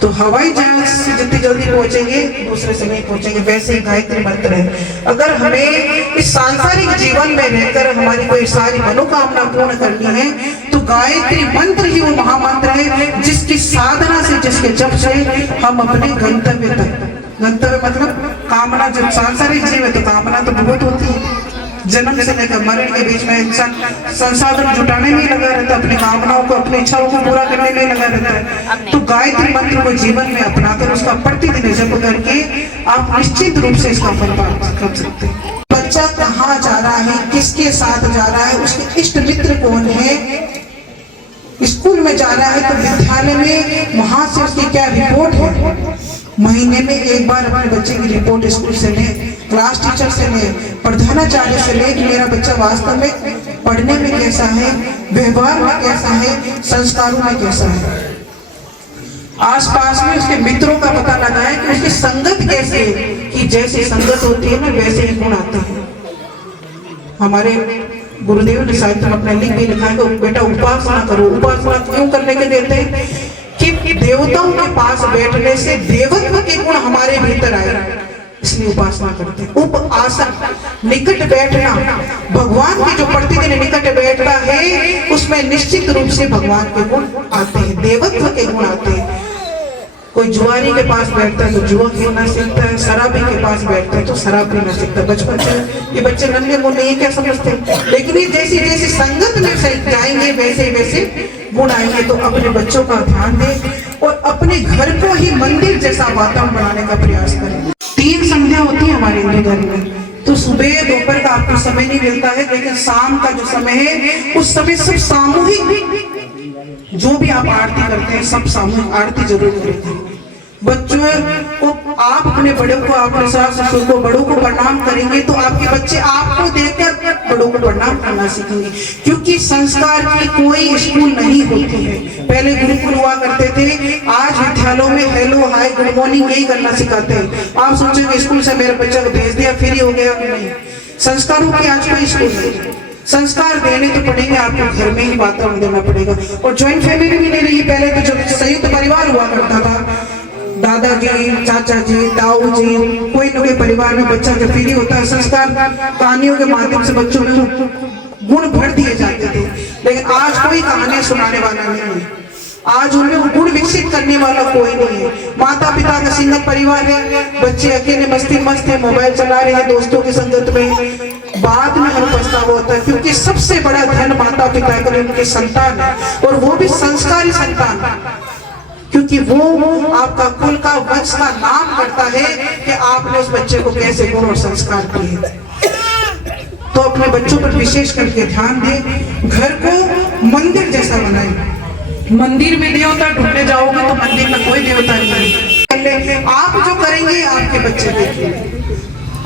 तो हवाई जहाज से जितनी जल्दी पहुंचेंगे दूसरे से नहीं पहुंचेंगे, वैसे ही गायत्री मंत्र है। अगर हमें इस सांसारिक जीवन में रहकर हमारी कोई सारी मनोकामना पूर्ण करनी है तो गायत्री मंत्र ही वो महामंत्र है जिसकी साधना से, जिसके जप से हम अपने गंतव्य तक, गंतव्य मतलब कामना, जब सांसारिक जीवन तो कामना तो बहुत होती है, जन्म से लेकर मरण के बीच में इंसान संसाधन जुटाने में लगा रहता है, अपनी कामनाओं को, अपनी इच्छाओं को पूरा करने में लगा रहता है। तो गायत्री मंत्र को जीवन में अपनाकर उसका प्रतिदिन जप करके आप निश्चित रूप से इसका फल प्राप्त कर सकते हैं। बच्चा कहाँ जा रहा है, किसके साथ जा रहा है, उसके इष्ट मित्र कौन है, स्कूल में जा रहा है तो विद्यालय में वहां से उसकी क्या रिपोर्ट है, महीने में एक बार अपने बच्चे की रिपोर्ट स्कूल से ले, क्लास टीचर से ले, प्रधानाचार्य से ले कि मेरा बच्चा वास्तव में पढ़ने में कैसा है, व्यवहार में कैसा है, संस्कारों में कैसा है। आसपास में उसके मित्रों का पता लगाएं कि उसकी संगत कैसी है, कि जैसी संगत होती है ना वैसे ही गुण आते हैं। हमारे गुरुदेव ने शायद अपने लिख भी लिखा है कि बेटा उपासना करो। उपासना क्यों करने के देते हैं कि देवताओं के पास बैठने से देवत्व के गुण हमारे भीतर आए, इसलिए उपासना करते हैं। उपासन निकट बैठना, भगवान के जो प्रतिदिन निकट बैठता है उसमें निश्चित रूप से भगवान के गुण आते हैं, देवत्व के गुण आते हैं। कोई जुआरी के पास बैठता है तो जुआ खेलना सीखता है, शराबी के पास बैठता है तो शराब पीना सीखता है। बचपन से ये बच्चे नन्हे मुन्ने ये क्या समझते हैं, लेकिन ये जैसी जैसी संगत में जाएंगे वैसे वैसे गुण आएंगे। तो अपने बच्चों का ध्यान दें और अपने घर को ही मंदिर जैसा वातावरण बनाने का प्रयास करें। 3 संध्या होती है हमारे हिंदू धर्म में, तो सुबह दोपहर का आपको समय नहीं मिलता है, लेकिन शाम का जो समय है उस समय सब सामूहिक जो भी आप आरती करते हैं सब सामूहिक आरती जरूर करते हैं। बच्चों को आप अपने बड़ों को, अपने सास ससुर को, बड़ों को प्रणाम करेंगे तो आपके बच्चे आपको देखकर बड़ों को प्रणाम करना सीखेंगे, क्योंकि संस्कार की कोई स्कूल नहीं होती है। पहले गुरुकुल हुआ करते थे, आज विद्यालयों में हेलो हाय गुड मॉर्निंग यही करना सिखाते हैं। आप सोचेंगे स्कूल से मेरे बच्चे को भेज दिया फिर ही हो गया, नहीं। संस्कारों की आज कोई स्कूल नहीं। संस्कार देने तो पड़ेंगे, आपको घर में ही वातावरण देना पड़ेगा। और ज्वाइंट फैमिली भी नहीं रही, पहले तो जब संयुक्त परिवार हुआ करता था, दादाजी, चाचा जी, ताऊ जी, कोई न कोई परिवार में बच्चा जब फ्री होता है, संस्कार कहानियों के माध्यम से बच्चों में गुण भर दिए जाते थे। लेकिन आज कोई कहानियां सुनाने वाला नहीं है, आज उनमें गुण विकसित करने वाला कोई नहीं है। माता पिता का सिंगल परिवार है, बच्चे अकेले मस्ती मस्त है, मोबाइल चला रहे हैं दोस्तों की संगत में। बाद में हमें पछतावा होता है, क्योंकि सबसे बड़ा धन माता पिता का उनके संतान है, और वो भी संस्कारी संतान, क्योंकि वो आपका कुल का वंश का नाम करता है कि आपने उस बच्चे को कैसे गुण और संस्कार दिए। तो अपने बच्चों पर विशेष करके ध्यान दें, घर को मंदिर जैसा बनाएं। मंदिर में देवता ढूंढने जाओगे तो मंदिर में कोई देवता नहीं है। आप जो करेंगे आपके बच्चे देखेंगे।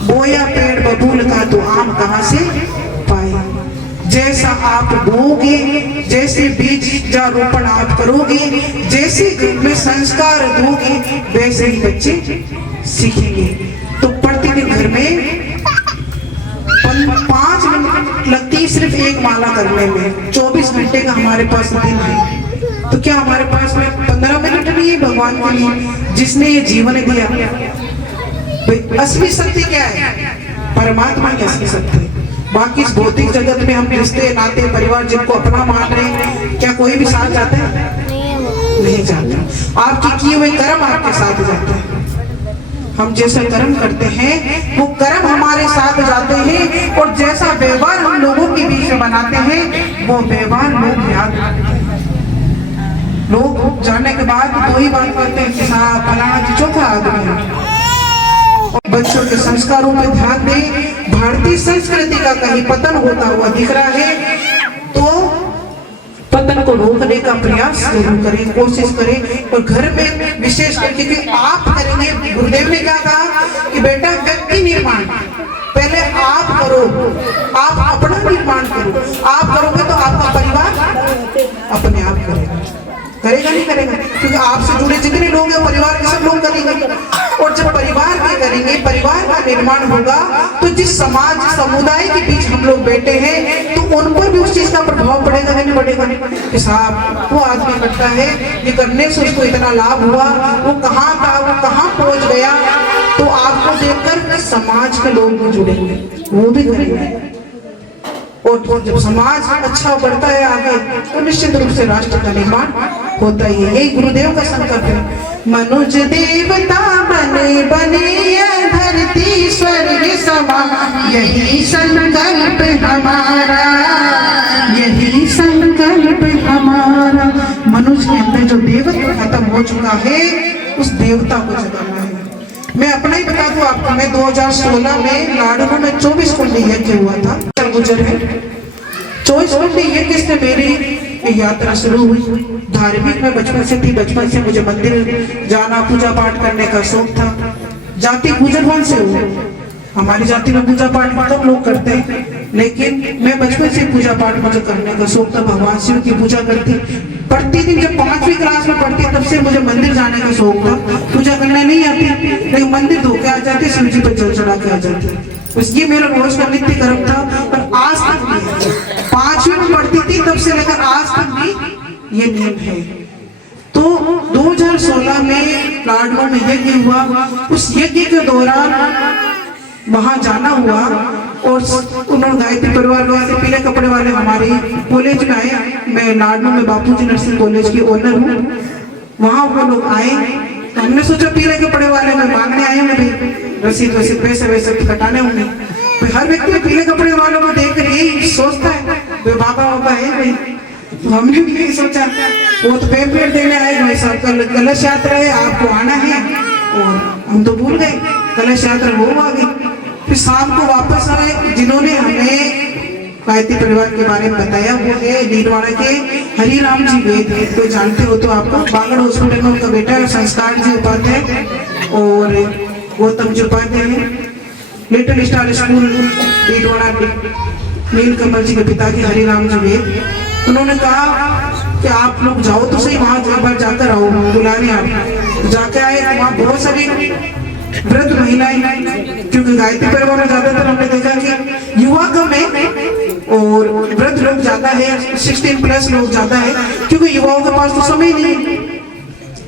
बोया पेड़ बबूल का तो आम कहां से पाए, जैसा आप बोओगे, जैसे बीज जा रोपण आप करोगे, जैसे घर में संस्कार दोगे वैसे ही बच्चे सीखेंगे। तो प्रतिदिन घर में 5 मिनट लगती सिर्फ एक माला करने में, 24 घंटे का हमारे पास दिन है, तो क्या हमारे पास में 15 मिनट नहीं है भगवान के लिए, जिसने ये जीवन दिया। असली सत्य क्या है? परमात्मा की असली सत्य। बाकी इस भौतिक जगत में हम रिश्ते नाते परिवार जिनको अपना मान रहे हैं, क्या कोई भी साथ जाता है? नहीं जाता। आपके किए हुए कर्म आपके साथ जाते हैं। हम जैसे कर्म करते हैं वो कर्म हमारे साथ जाते हैं, और जैसा व्यवहार हम लोगों के बीच में बनाते हैं वो व्यवहार लोग याद रखते हैं। लोग जाने के बाद दो ही बात करते हैं कि हाँ फलाना चौथा आदमी है। बच्चों के संस्कारों पर ध्यान दें। भारतीय संस्कृति का कहीं पतन होता हुआ दिख रहा है तो पतन को रोकने का प्रयास जरूर करें, कोशिश करें। और घर में विशेष करके कि आप करेंगे, गुरुदेव ने क्या कहा कि बेटा व्यक्ति निर्माण पहले आप करो, आप अपना निर्माण करो। आप करोगे तो आपका परिवार अपने आप करेगा नहीं करेगा, क्योंकि आपसे जुड़े जितने लोग हैं परिवार के सब लोग करेंगे। और जब परिवार के करेंगे, परिवार का निर्माण होगा, तो जिस समाज समुदाय के बीच हम लोग बैठे हैं तो उन पर भी उस चीज का प्रभाव पड़ेगा नहीं पड़ेगा? कि साहब वो आदमी करता है, ये करने से उसको इतना लाभ हुआ, वो कहाँ था, वो कहाँ पहुंच गया। तो आपको देखकर समाज के लोग भी जुड़ेंगे, वो भी करेंगे। और जब समाज अच्छा बढ़ता है आगे तो निश्चित रूप से राष्ट्र का निर्माण होता ही है। यही गुरुदेव का संकल्प है। मनुष्य देवता बने बने धरती स्वर्ग समा, यही संकल्प हमारा, यही संकल्प हमारा। मनुष्य के अंदर जो देवत्व खत्म हो चुका है उस देवता को जगाना है। मैं अपना ही बता दूं आपको, मैं 2016 में लाडनू में 24 कुंडी यज्ञ हुआ था। गुजर है 24 कुंडी यज्ञ से मेरी यात्रा शुरू हुई। धार्मिक में बचपन से थी, बचपन से मुझे मंदिर जाना, पूजा पाठ करने का शौक था। जाति गुजर वंश से हुई, हमारी जाति में पूजा पाठ सब लोग करते हैं, लेकिन मैं बचपन से पूजा पाठ मुझे करने का शौक था। भगवान शिव की पूजा करती, प्रतिदिन जब 5वीं क्लास में पढ़ती तब से मुझे मंदिर जाने का शौक था। पूजा करने नहीं आती, लेकिन मंदिर धोके आ जाते, शिव जी पर जल चढ़ा के आ जाते। ये मेरा रोज का नित्य कर्म था, पर आज तक नहीं से लेकर आज तक भी ये नियम है। तो 2016 में लाडवा में यज्ञ हुआ, उस यज्ञ के दौरान वहां जाना हुआ और उन्होंने गायत्री परिवार वाले पीले कपड़े वाले हमारे कॉलेज में आए। मैं लाडवा में बापूजी नर्सिंग कॉलेज की ओनर हूँ। वहां वो लोग आए तो हमने सोचा पीले कपड़े वाले में मांगने आए होंगे भाई रसीद वसीद पैसे वैसे कटाने होंगे। तो हर व्यक्ति पीले कपड़े वालों को देख कर यही सोचता है भाई बाबा बाबा है भाई। तो हमने भी यही सोचा, वो तो पेपर देने आए भाई साहब, कलश यात्रा है, आपको आना है। और हम तो भूल गए, कलश यात्रा हो आ गई। फिर शाम को वापस आए, जिन्होंने हमें गायत्री परिवार के बारे में बताया वो है नीलवाड़ा के हरिराम जी वेद है, तो जानते हो तो आपको बागड़ हॉस्पिटल में उनका बेटा है संस्कार जी उपाध्याय और गौतम जी उपाध्याय है। लिटिल स्टार स्कूल नीलवाड़ा नीलकमल जी के पिताजी हरिराम जी वेद, उन्होंने कहा कि आप लोग जाओ तो सही वहां एक बार जाकर आओ, बुलाने आप जाके आए। वहाँ बहुत सारी वृद्ध महिलाएं, क्योंकि गायत्री परिवार में ज्यादातर हमने देखा कि युवा कम है और वृद्ध लोग ज्यादा है, 16+ लोग ज्यादा है, क्योंकि युवाओं के पास तो समय नहीं है।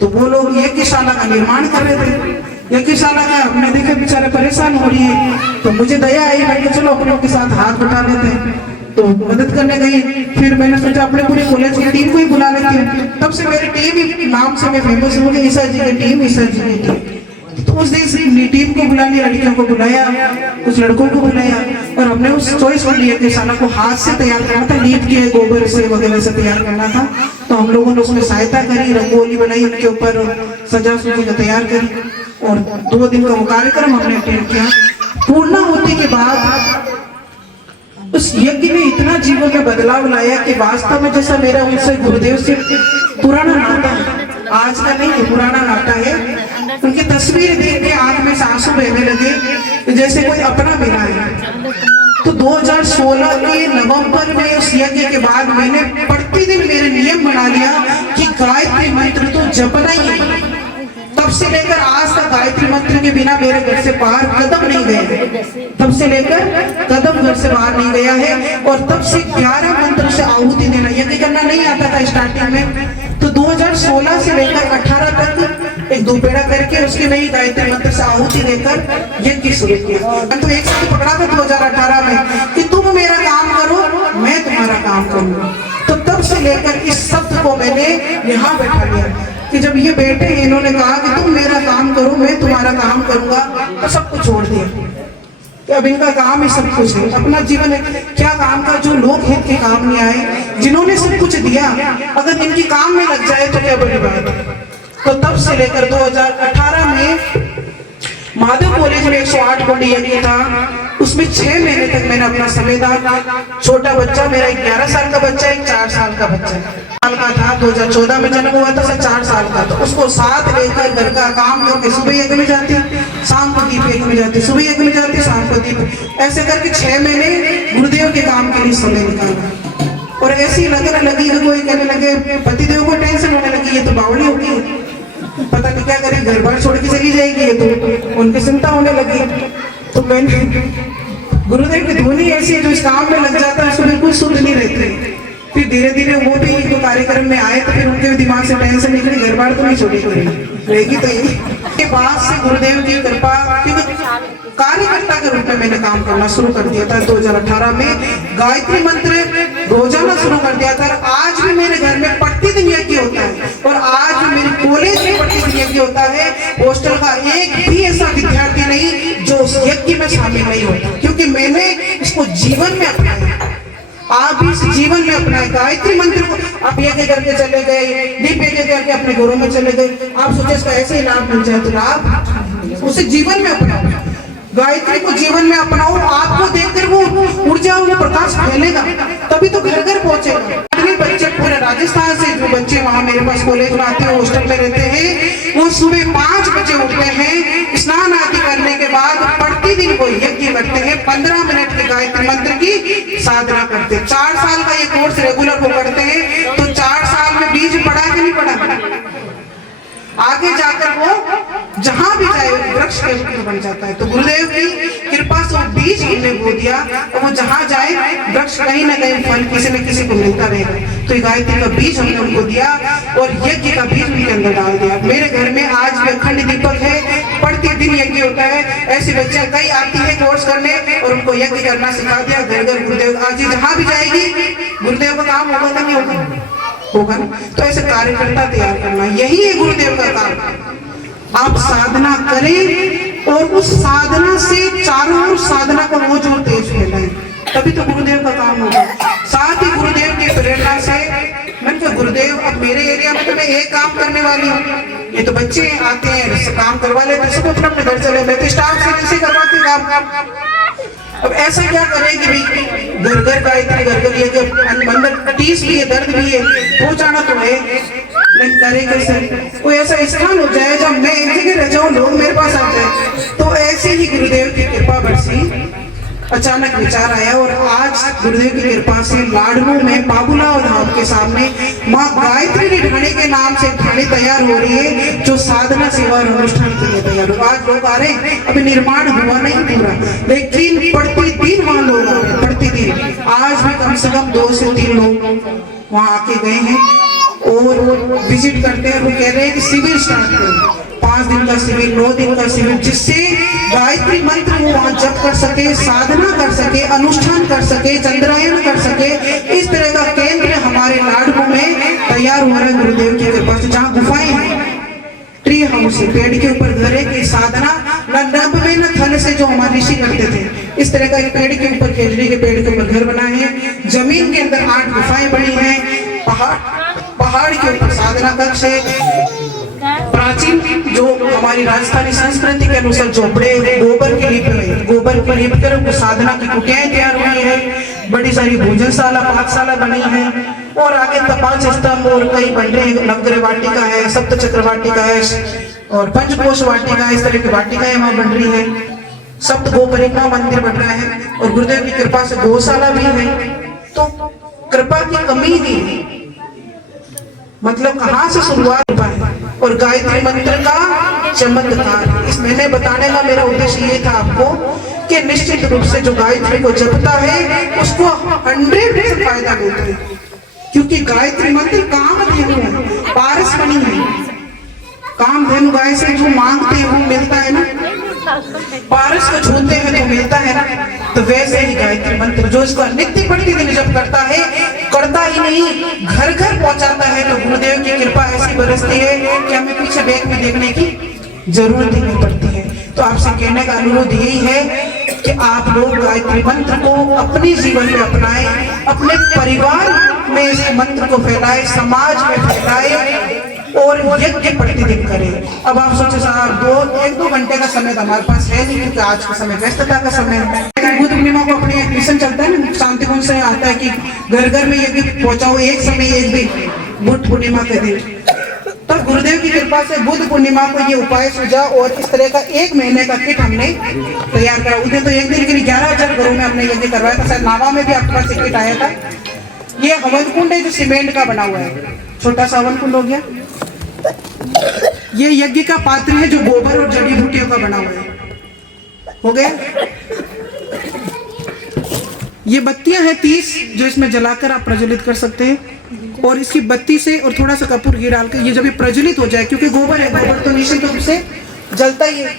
तो वो लोग यज्ञशाला का निर्माण कर रहे थे। यज्ञशाला का हमने देखा बेचारे परेशान हो रही है, तो मुझे दया आई, मैं चलो अपनों के साथ हाथ बटा लेते हैं, तो मदद करने गई। फिर मैंने सोचा अपने पूरे कॉलेज की टीम को ही बुला लेती हूँ। तब से मेरी टीम नाम से मैं फेमस हो गई, ईसा जी की टीम, ईसा जी की टीम। तो उस दिन से टीम को बुला लिया, लड़कियों को बुलाया, कुछ लड़कों को बुलाया और हमने उस चॉइस को लिया कि शाला को हाथ से तैयार करना था, लीप के गोबर से वगैरह से तैयार करना था। तो हम लोगों ने उसमें सहायता करी, रंगोली बनाई उनके ऊपर और सजा सुजी का तैयार करी और 2 दिन का वो कार्यक्रम हमने अटेंड किया। पूर्ण होने के बाद उस यज्ञ ने इतना जीवन में बदलाव लाया कि वास्तव में जैसा मेरा उनसे गुरुदेव से पुराना नाता है, आज का नहीं है, पुराना नाता है। उनकी तस्वीर देख के आंख में आंसू बहने लगे जैसे कोई अपना मिला है। तो 2016 के नवंबर में उस यज्ञ के बाद मैंने प्रतिदिन मेरे नियम बना लिया कि गायत्री मंत्र तो जपना ही है। तब से लेकर आज तक गायत्री मंत्र के बिना मेरे घर से बाहर कदम नहीं गया, तब से लेकर कदम घर से बाहर नहीं गया है। और तब से 11 मंत्र से आहुति देना, यज्ञ करना नहीं आता था स्टार्टिंग में। तो 2016 से लेकर 18 तक एक दोपेड़ा करके उसके में ही गायत्री मंत्र से आहुति देकर यज्ञ शुरू किया। तो एक साथ पकड़ा था 2018 में कि तुम मेरा काम करो मैं तुम्हारा काम करूंगा। तो तब से लेकर इस शब्द को मैंने यहाँ बैठा लिया कि जब ये बेटे इन्होंने कहा कि तुम मेरा काम करो मैं तुम्हारा काम करूंगा, तो सब कुछ छोड़ दिया कि अब इनका काम ही सब कुछ है। अपना जीवन क्या काम का जो लोग हित के काम नहीं आए, जिन्होंने सब कुछ दिया, अगर इनकी काम में लग जाए तो क्या बड़ी बात है। तो तब से लेकर 2018 में महादेव कॉलेज में 108 कोटि यज्ञ था, उसमें 6 महीने तक मैंने अपना समय दिया। छोटा बच्चा मेरा 11 साल का बच्चा, एक 4 साल का बच्चा साल का था, 2014 में जन्म हुआ था, 4 साल का। तो उसको साथ लेकर घर का काम करके सुबह यज्ञ में जाती, शाम को दीप यज्ञ में जाती, सुबह यज्ञ में जाती, शाम को दीप, ऐसे करके 6 महीने गुरुदेव के काम के लिए समय निकाला। और ऐसी लगने लगी कि कोई कहने लगे पतिदेव को टेंशन होने लगी, ये तो बावली होगी, पता नहीं क्या करेगी, घर बार छोड़ के चली जाएगी, ये तो उनकी चिंता होने लगी। तो मैंने गुरुदेव की धुनी ऐसी है जो इस काम में लग जाता है, उसको बिल्कुल सूझ नहीं रहती। फिर धीरे धीरे वो भी जो कार्यक्रम में आए तो फिर उनके दिमाग से टेंशन निकली, घर बार तो नहीं छोड़ी रहेगी। तो ये बाद से गुरुदेव की कृपा, क्योंकि कार्यकर्ता के रूप में मैंने काम करना शुरू कर दिया था 2018 में, गायत्री मंत्र रोजाना शुरू कर दिया था। आज भी मेरे घर में प्रतिदिन यज्ञ होता है और आज भी मेरे कॉलेज में प्रतिदिन यज्ञ होता है। हॉस्टल का एक भी ऐसा विद्यार्थी नहीं जो उस यज्ञ में शामिल नहीं होता, क्योंकि मैंने इसको जीवन में अपनाया। आप भी इस जीवन में अपनाए गायत्री मंत्र को। आप यज्ञ करके चले गए, दीप यज्ञ करके अपने घरों में चले गए, आप सोचे इसका ऐसे ही लाभ मिल जाए, तो लाभ उसे जीवन में अपनाओ, गायत्री को जीवन में अपनाओ। आपको देखकर वो ऊर्जा, वो प्रकाश फैलेगा, तभी तो घर घर पहुंचेगा। बच्चे पूरे राजस्थान से जो बच्चे वहाँ मेरे पास कॉलेज में आते हैं, हॉस्टल में रहते हैं, वो सुबह 5 बजे उठते हैं, स्नान आदि करने के बाद प्रतिदिन वो यज्ञ करते हैं, 15 मिनट के गायत्री मंत्र की साधना करते हैं। 4 साल का ये कोर्स रेगुलर वो करते हैं, तो 4 साल में बीज पड़ा कि नहीं पड़ा, आगे जाकर वो जहां भी जाए वृक्ष के बन जाता है। तो गुरुदेव की कृपा से वो बीज हमने बो दिया और वो जहाँ जाए वृक्ष कहीं ना कहीं फल किसी न किसी को मिलता रहेगा। तो गायत्री का बीज हमने उनको दिया और यज्ञ का बीज उनके अंदर डाल दिया। मेरे घर में आज भी अखंड दीपक है, प्रतिदिन यज्ञ होता है। ऐसी बच्चियां कई आती है कोर्स करने और उनको यज्ञ करना सिखा दिया। घर घर गुरुदेव आज जहाँ भी जाएगी गुरुदेव का काम होगा कि नहीं होगा ना। तो ऐसे कार्यकर्ता तैयार करना, यही है गुरुदेव का काम। आप साधना करें और उस साधना से चारों ओर साधना का वो जो तेज फैलाए, तभी तो गुरुदेव का काम होगा। साथ ही गुरुदेव की प्रेरणा से मैंने कहा गुरुदेव अब मेरे एरिया में तो मैं एक काम करने वाली हूँ, ये तो बच्चे आते हैं काम करवा लेते हैं, सब अपने अपने घर चले, मैं तो स्टाफ से किसी करवाती हूँ काम। अब ऐसा क्या करें कि भाई घर घर गायत्री घर घर ये अंदर टीस भी है, दर्द भी है, पहुंचाना तो है, लेकिन करे कैसे? कोई ऐसा स्थान हो जाए जब मैं एक जगह रह जाऊं, लोग मेरे पास आ जाए। तो ऐसे ही गुरुदेव की कृपा बरसी, अचानक विचार आया और आज गुरुदेव की कृपा से लाडनू में बाबूलाल धाम के सामने माँ गायत्री ढाणी के नाम से ढाणी तैयार हो रही है, जो साधना सेवा और अनुष्ठान के लिए तैयार हो। आज लोग आ रहे हैं, अभी निर्माण हुआ नहीं पूरा, लेकिन प्रतिदिन वहाँ लोग आ रहे हैं, प्रतिदिन। आज भी कम से कम 2 से 3 लोग वहाँ आके गए हैं और विजिट करते हैं। वो कह रहे हैं कि शिविर स्टार्ट करो, 5 दिन का शिविर, 9 दिन का शिविर, जिससे गायत्री मंत्र वो वहाँ जप कर सके, साधना कर सके, अनुष्ठान कर सके, चंद्रायन कर सके। इस तरह का केंद्र हमारे लाडनू में तैयार हुआ है गुरुदेव की कृपा से, जहाँ गुफाएं हैं, ट्री हाउस है, पेड़ के ऊपर घर है की साधना न नभ में न थल से जो हमारे ऋषि करते थे। इस तरह का एक पेड़ के ऊपर, खेजड़ी के पेड़ के ऊपर घर बनाए हैं। जमीन के अंदर 8 गुफाएं बनी हैं। पहाड़ के ऊपर साधना कक्ष है। प्राचीन जो हमारी राजस्थानी संस्कृति के अनुसार झोपड़े गोबर की लीप में, गोबर की लीप कर साधना की कुटियाएं तैयार हुई है। बड़ी सारी भोजनशाला, पाकशाला बनी है और आगे तपाल स्तंभ और कई बन रहे हैं। नवग्रह वाटिका है, सप्त चक्र वाटिका है और पंचकोश वाटिका, इस तरह की वाटिकाएं वहां बन रही है। सप्त गो परिक्रमा मंदिर बन रहा है और गुरुदेव की कृपा से गौशाला भी है। तो कृपा की कमी नहीं, मतलब कहाँ से शुरुआत हुआ है। और गायत्री मंत्र का चमत्कार इस महीने बताने का मेरा उद्देश्य ये था आपको कि निश्चित रूप से जो गायत्री को जपता है उसको 100% फायदा मिलता है, क्योंकि गायत्री मंत्र कामधेनु है, पारसमणि है। कामधेनु गाय से जो मांगते हैं वो मिलता है ना, पारस को छूते हैं तो मिलता है ना। तो वैसे ही गायत्री मंत्र जो इसको नित्य प्रतिदिन जप करता है, करता ही नहीं घर घर पहुंचाता है, तो गुरुदेव की कृपा ऐसी बरसती है कि हमें पीछे बैग में देखने की जरूरत ही नहीं पड़ती है। तो आपसे कहने का अनुरोध यही है कि आप लोग गायत्री मंत्र को अपने जीवन में अपनाएं, अपने परिवार में इस मंत्र को फैलाएं, समाज में फैलाएं और यज्ञ प्रतिदिन करें। अब आप सोचे साहब 1-2 घंटे का समय तो हमारे पास है नहीं, क्योंकि आज का समय व्यस्तता का समय है। बुद्ध पूर्णिमा को अपने एक मिशन चलता है ना, शांति कुंज से आता है कि घर घर में यज्ञ पहुंचाओ, एक समय एक दिन बुद्ध पूर्णिमा के दिन। तो गुरुदेव की कृपा से बुद्ध पूर्णिमा को ये उपाय सूझा और इस तरह का 1 महीने का किट हमने तैयार करा। उस दिन तो एक दिन के लिए 11,000 घरों में हमने यज्ञ करवाया था। शायद नावा में भी आपके पास किट आया था। ये हवन कुंड है जो सीमेंट का बना हुआ है, छोटा सा हवन कुंड हो गया। ये यज्ञ का पात्र है जो गोबर और जड़ी बूटियों का बना हुआ है, हो गया। ये बत्तियां हैं 30 जो इसमें जलाकर आप प्रज्वलित कर सकते हैं और इसकी बत्ती से और थोड़ा सा कपूर घी डाल के ये जब ये प्रज्वलित हो जाए, क्योंकि गोबर है, गोबर तो निश्चित रूप से जलता ही है।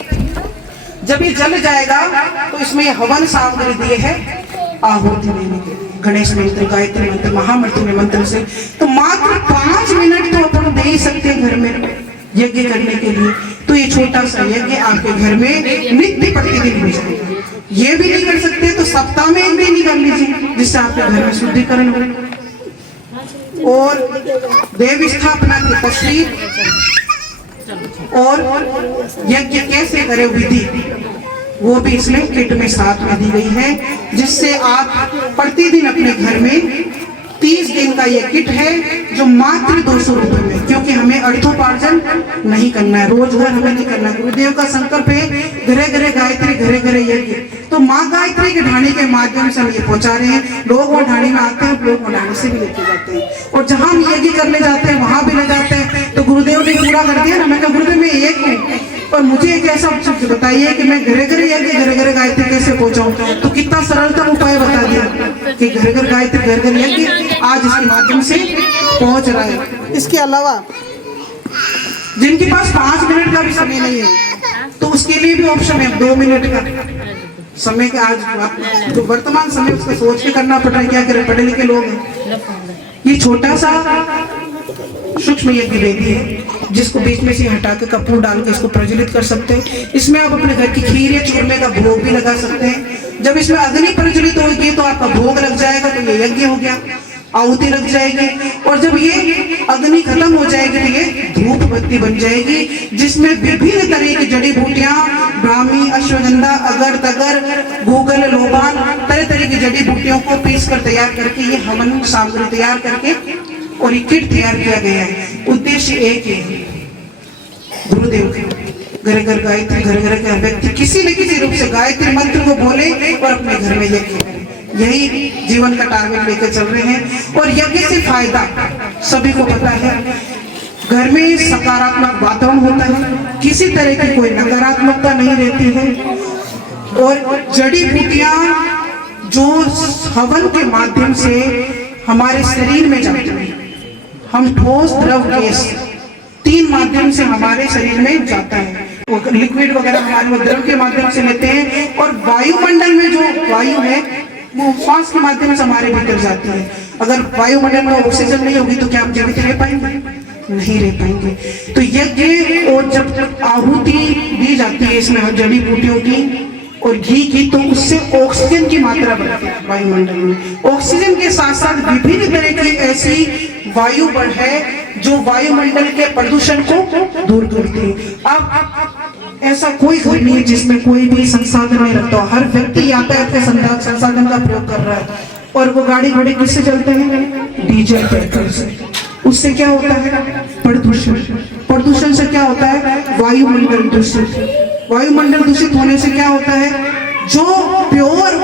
जब ये जल जाएगा तो इसमें ये हवन सामग्री दिए है आहुति देने के, गणेश मंत्र, गायत्री मंत्र, महामृत्युंजय मंत्र से। तो मात्र 5 मिनट तो अपन दे ही सकते हैं घर में यज्ञ करने के लिए। तो ये छोटा सा यज्ञ आपके घर में नित्य प्रतिदिन हो जाएगा। ये भी नहीं कर सकते तो सप्ताह में 1 दिन कर लीजिए, जिससे आपके घर में शुद्धिकरण हो। और देव स्थापना की तस्वीर और यज्ञ कैसे करें विधि, वो भी इसमें किट में साथ में दी गई है, जिससे आप प्रतिदिन अपने घर में 30 दिन का ये किट है जो मात्र 200 रुपए में, क्योंकि हमें अर्थोपार्जन नहीं करना है, रोजगार हमें नहीं करना। गुरुदेव का संकल्प है घरे घरे गायत्री, घरे घरे यज्ञ। तो माँ गायत्री के ढाणी के माध्यम से हम ये पहुंचा रहे हैं। लोग वो ढाणी में आते हैं, लोग वो ढाणी से भी लेके जाते हैं और जहाँ हम यज्ञ करने जाते हैं वहां भी ले जाते हैं। तो गुरुदेव ने पूरा कर दिया ना, मैं कहा गुरुदेव मैं एक हूँ, और मुझे एक ऐसा बताइए कि मैं घर घर गायत्री कैसे पहुंचाऊं, तो कितना सरलतम उपाय बता दिया कि घर गायत्री घर यज्ञ आज इसके माध्यम से पहुंच रहा है। इसके अलावा जिनके पास 5 मिनट का भी समय नहीं है तो उसके लिए भी ऑप्शन है 2 मिनट का समय के। आज जो वर्तमान समय उसका सोच के करना पड़ रहा है, क्या करें, पढ़े लिखे लोग हैं। ये छोटा सा सूक्ष्म यज्ञ वेदी है जिसको बीच में से हटा के कपूर डाल के इसको प्रज्वलित कर सकते हैं। इसमें आप अपने घर की खीर या चूरमे का भोग भी लगा सकते हैं। जब इसमें अग्नि प्रज्वलित होगी तो आपका भोग लग जाएगा, तो ये यज्ञ हो गया, आहुति लग जाएगी। और जब ये अग्नि खत्म हो जाएगी तो ये धूप बत्ती बन जाएगी जिसमें विभिन्न तरह की जड़ी बूटियां, ब्राह्मी, अश्वगंधा, अगर तगर, गूगल, लोबान, तरह तरह की जड़ी बूटियों को पीस कर तैयार करके ये हवन सामग्री तैयार करके और ये किट तैयार किया गया है। उद्देश्य एक ही है, गुरुदेव के घर गायत्री घर का व्यक्ति किसी न किसी रूप से गायत्री मंत्र को बोले और अपने घर में यज्ञ करे। यही जीवन का टारगेट लेकर चल रहे हैं। और यज्ञ से फायदा सभी को पता है, घर में सकारात्मक वातावरण होता है, किसी तरह की कोई नकारात्मकता नहीं रहती है। और जड़ी बूटियां जो हवन के माध्यम से हमारे शरीर में जाती है, हम ठोस, द्रव, गैस 3 माध्यम से हमारे शरीर में जाता है। लिक्विड वगैरह हमारे द्रव के माध्यम से लेते हैं और वायुमंडल में जो वायु है वो श्वास के माध्यम से हमारे भीतर जाती है। अगर वायुमंडल में ऑक्सीजन नहीं होगी तो क्या हम जीवित रह पाएंगे? नहीं रह पाएंगे। तो यज्ञ और जब आहुति दी जाती है इसमें जड़ी बूटियों की और घी की, तो उससे ऑक्सीजन की मात्रा बढ़ती है वायुमंडल में। ऑक्सीजन के साथ साथ विभिन्न तरह की ऐसी वायु है जो वायुमंडल के प्रदूषण को दूर करती है। अब ऐसा कोई घर नहीं है जिसमें कोई भी संसाधन नहीं रखता। हर व्यक्ति यातायात के संसाधन का प्रयोग कर रहा है और वो गाड़ी घोड़े किससे चलते हैं? डीजल पेट्रोल से। उससे क्या होता है? प्रदूषण। प्रदूषण से क्या होता है? वायुमंडल दूषित। वायुमंडल दूषित होने से क्या होता है? जो प्योर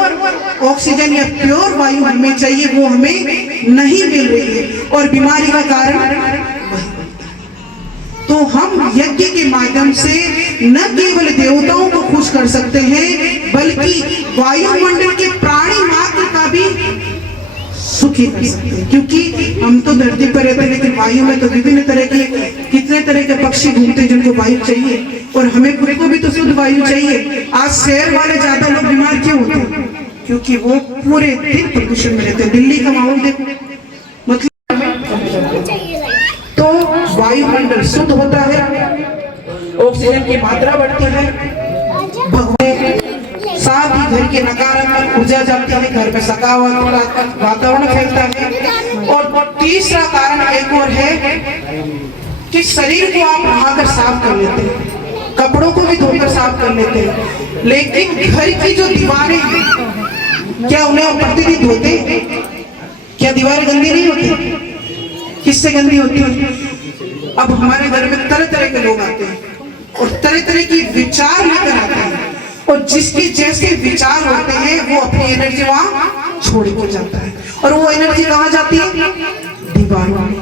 ऑक्सीजन या प्योर वायु हमें चाहिए वो हमें नहीं मिल रही है और बीमारी का कारण। तो हम यज्ञ के माध्यम से न केवल देवताओं को खुश कर सकते हैं बल्कि वायुमंडल के प्राणी मात्र का भी सुखी कर सकते हैं। क्योंकि हम तो धरती पर रहते हैं लेकिन वायु में तो विभिन्न तरह के कितने तरह के पक्षी घूमते हैं जिनको वायु चाहिए और हमें पूरे को भी तो शुद्ध वायु चाहिए। आज शहर वाले ज्यादा लोग बीमार क्यों होते हैं? क्योंकि वो पूरे दिन प्रदूषण में रहते हैं। दिल्ली का माहौल देखो, मतलब तो वायुमंडल शुद्ध होता है, ऑक्सीजन की मात्रा बढ़ती है, भगवान साथ ही घर की नकारात्मक ऊर्जा जाती है, घर में सकारात्मक वातावरण फैलता है। और तीसरा कारण एक और है कि शरीर को आप नहाकर साफ कर लेते हैं, कपड़ों को भी धोकर साफ कर लेते हैं, लेकिन घर की जो दीवारें हैं क्या उन्हें आप प्रतिदिन धोते हैं? क्या दीवारें गंदी नहीं होती? किससे गंदी होती है? अब हमारे घर में तरह तरह के लोग आते हैं और तरह तरह की विचार लेकर आते हैं और जिसके जैसे विचार होते हैं वो अपनी एनर्जी वहां छोड़ के जाता है और वो एनर्जी कहाँ जाती है? दीवारों में।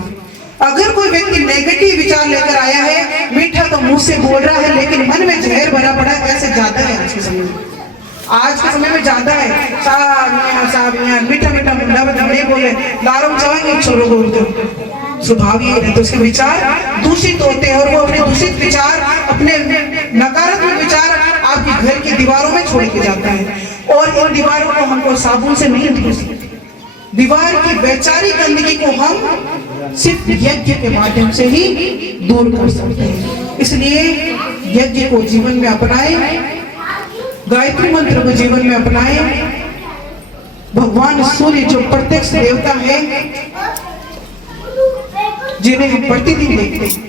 अगर कोई व्यक्ति नेगेटिव विचार लेकर आया है, मीठा तो मुंह से बोल रहा है लेकिन मन में जहर भरा पड़ा है, ऐसे ज्यादा है आज के समय में। आज के समय में ज्यादा है। साहब मीठा मीठा मुंडा बदले बोले दारू चलाएंगे छोरों को, स्वभाव ये है। तो उसके विचार दूषित होते हैं और वो अपने दूषित विचार, अपने नकारात्मक विचार आपके घर की दीवारों में छोड़ के जाता है। और इन दीवारों को हमको साबुन से नहीं धो सकते। दीवार की वैचारिक गंदगी को हम सिर्फ यज्ञ के माध्यम से ही दूर कर सकते हैं। इसलिए यज्ञ को जीवन में अपनाएं, गायत्री मंत्र को जीवन में अपनाएं। भगवान सूर्य जो प्रत्यक्ष देवता है जिन्हें हम प्रतिदिन देखते हैं,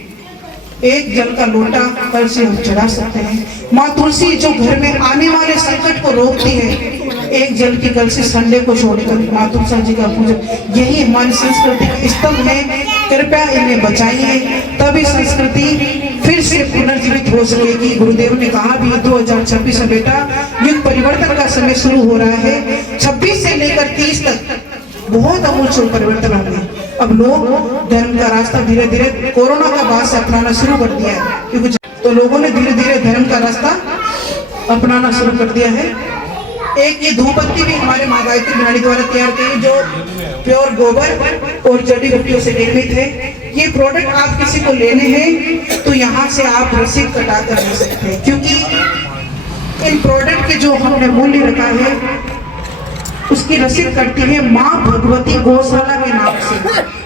एक जल का लोटा कल से हम चढ़ा सकते हैं। माँ तुलसी जो घर में आने वाले संकट को रोकती है, एक जल की कल से संडे को छोड़कर माँ तुलसी जी का पूजन, यही हमारी संस्कृति का स्तंभ है। कृपया इन्हें बचाइए, तभी संस्कृति फिर से पुनर्जीवित हो सकेगी। गुरुदेव ने कहा भी 2026 में बेटा युग परिवर्तन का समय शुरू हो रहा है। 26 से लेकर 30 तक बहुत अमूल परिवर्तन होंगे। अब लोग धर्म का रास्ता धीरे धीरे कोरोना का बाद से अपनाना शुरू कर दिया है। तो लोगों ने धीरे धीरे धर्म का रास्ता अपनाना शुरू कर दिया है। एक ये धूपबत्ती भी हमारे माँ गायत्री बिहारी द्वारा तैयार की है, जो प्योर गोबर और जड़ी बूटियों से निर्मित है। ये प्रोडक्ट आप किसी को लेने हैं तो यहाँ से आप रसीद कटा कर ले सकते हैं, क्योंकि इन प्रोडक्ट के जो हमने मूल्य रखा है उसकी रसीद कटती है माँ भगवती गौशाला के नाम से,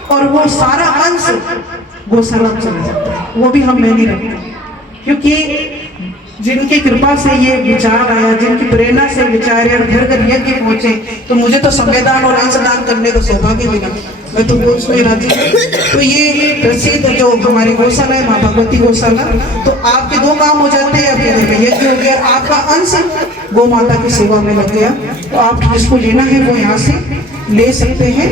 और वो सारा अंश गौशाला में चला जाता है। वो भी हम नहीं रखते, क्योंकि जिनकी कृपा से ये विचार आया, जिनकी प्रेरणा से विचार और घर घर यज्ञ पहुंचे, तो मुझे तो संवेदान और अंशदान करने का सौभाग्य मिला, मैं तो वो उसमें राजी हूँ। तो ये रसीद जो हमारी गौशाला है, माँ भगवती गौशाला, तो आपके दो काम हो जाते हैं, आपके घर में यज्ञ हो गया, आपका अंश गौ माता की सेवा में लग गया। तो आप जिसको लेना है वो यहाँ से ले सकते हैं।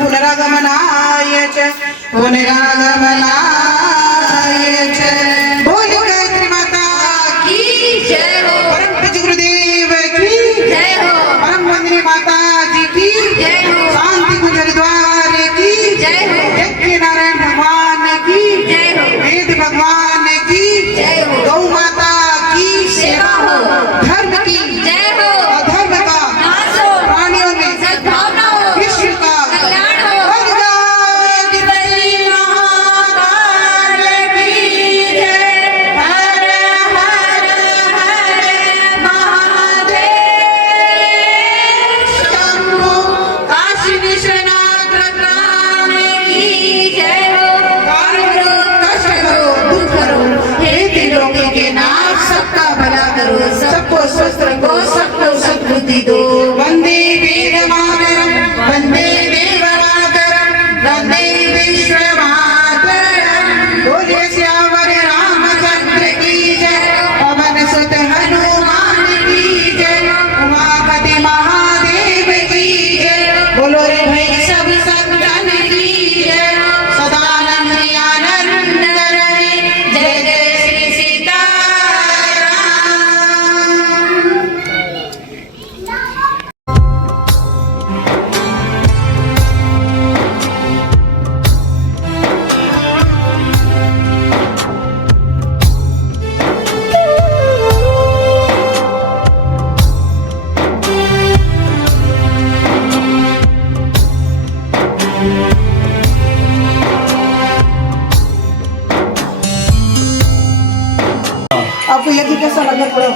पुनरागमनाय च बोलो गायत्री माता की जय हो, परम पूज्य गुरुदेव की जय हो, परम वंदनीय माता जी की जय हो, शांति गुंजर द्वार की जय हो, यज्ञ नारायण भगवान की जय हो, वेद भगवान की जय हो, गौ माता की सेवा हो, धर्म की जय हो, अधर्म का नाश हो, प्राणियों में सद्भावना हो, विश्व का कल्याण हो। बली महाकाल की जय, हर हर हर महादेव। शंभो काशी विश्वनाथ रत्नाम की जय हो। कारो कष्ट करो दुख करो, हे त्रिलोकी के नाथ सबका भला करो, सबको स्वस्थ रखो, सबको सद्बुद्धि दो। वंदे वेद मातरम वंदे देव मातरम, वंदे विश्व मातरम। बोले श्यावर रामचंद्र की जय, पवन सुत हनुमान की जय, उमापति महादेव की जय। बोलो रे भाई सब संतन की जय, सदानंद आनंद रहे, जय जय श्री सीताराम। आपको यज्ञ कैसा लगा थोड़ा?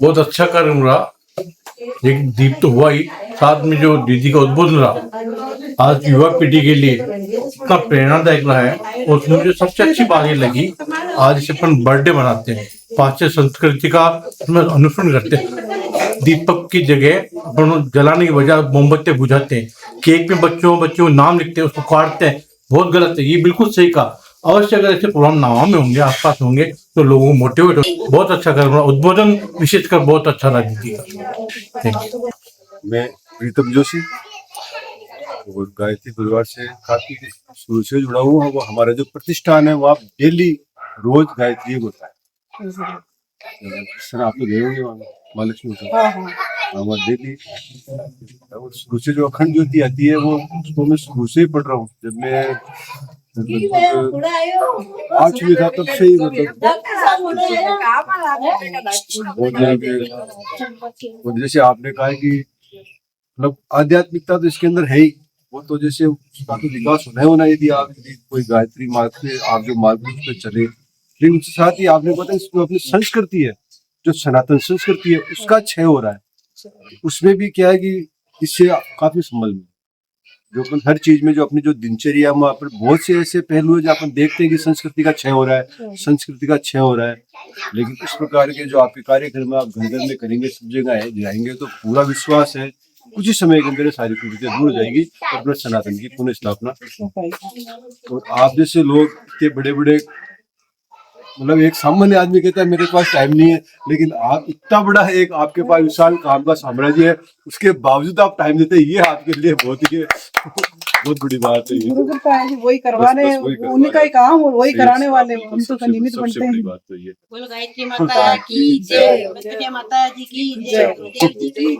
बहुत अच्छा कार्यक्रम रहा। एक दीप तो हुआ ही, साथ में जो दीदी का उद्बोधन रहा आज युवा पीढ़ी के लिए इतना प्रेरणादायक रहा है। और उसमें मुझे सबसे अच्छी बात ये लगी, आज इसे अपन बर्थडे मनाते हैं, पाश्चात्य संस्कृति का उसमें अनुसरण करते हैं। दीपक की जगह अपन जलाने की बजाय मोमबत्ती बुझाते हैं, केक में बच्चों नाम लिखते हैं, उसको काटते हैं, बहुत गलत है। ये बिल्कुल सही कहा। अवश्य अगर ऐसे प्रोग्राम नावा में होंगे, आसपास होंगे, तो लोगों को मोटिवेट हो। बहुत अच्छा कर उद्बोधन विशेषकर बहुत अच्छा राजनीति का। Thank you. मैं प्रीतम जोशी और गायत्री परिवार से काफी शुरू से जुड़ा हुआ हूँ। वो हमारा जो प्रतिष्ठान है वहाँ डेली रोज गायत्री होता है। सर आप तो गए होंगे वहाँ महालक्ष्मी हमारे डेली शुरू से जो अखंड ज्योति आती है वो उसको मैं शुरू से ही पढ़ रहा हूँ। जब मैं 8वीं था तब से ही मतलब जैसे आपने कहा कि मतलब आध्यात्मिकता तो इसके अंदर है ही, वो तो जैसे उसका तो विकास होना यदि आप कोई गायत्री मार्ग से आप जो मार्ग पे चले, लेकिन उसके साथ ही आपने बताया इसमें अपनी संस्कृति है, जो सनातन संस्कृति है उसका क्षय हो रहा है। उसमें भी क्या है कि इससे काफी संबल में जो अपन हर चीज में जो अपनी जो दिनचर्या में अपन बहुत से ऐसे पहलू है जो अपन देखते हैं कि संस्कृति का क्षय हो रहा है, संस्कृति का क्षय हो रहा है। लेकिन इस प्रकार के जो आपके कार्यक्रम आप घर घर में करेंगे, सब जगह जाएंगे, तो पूरा विश्वास है कुछ ही समय के अंदर ये सारी कुरीतियां दूर हो जाएगी और अपने सनातन की पुनः स्थापना। और आप जैसे लोग इतने बड़े बड़े मतलब एक सामान्य आदमी कहता है मेरे पास टाइम नहीं है, लेकिन आप इतना बड़ा है एक आपके पास विशाल काम का साम्राज्य है, उसके बावजूद आप टाइम देते हैं, ये आपके लिए बहुत ही बहुत बड़ी बात है। गुरुकुल का है वही करवाने, उनका ही काम और वही कराने वाले हम तो निमित्त बनते हैं। बात तो ये बोलो गायत्री माता की जय, माता जी की जय।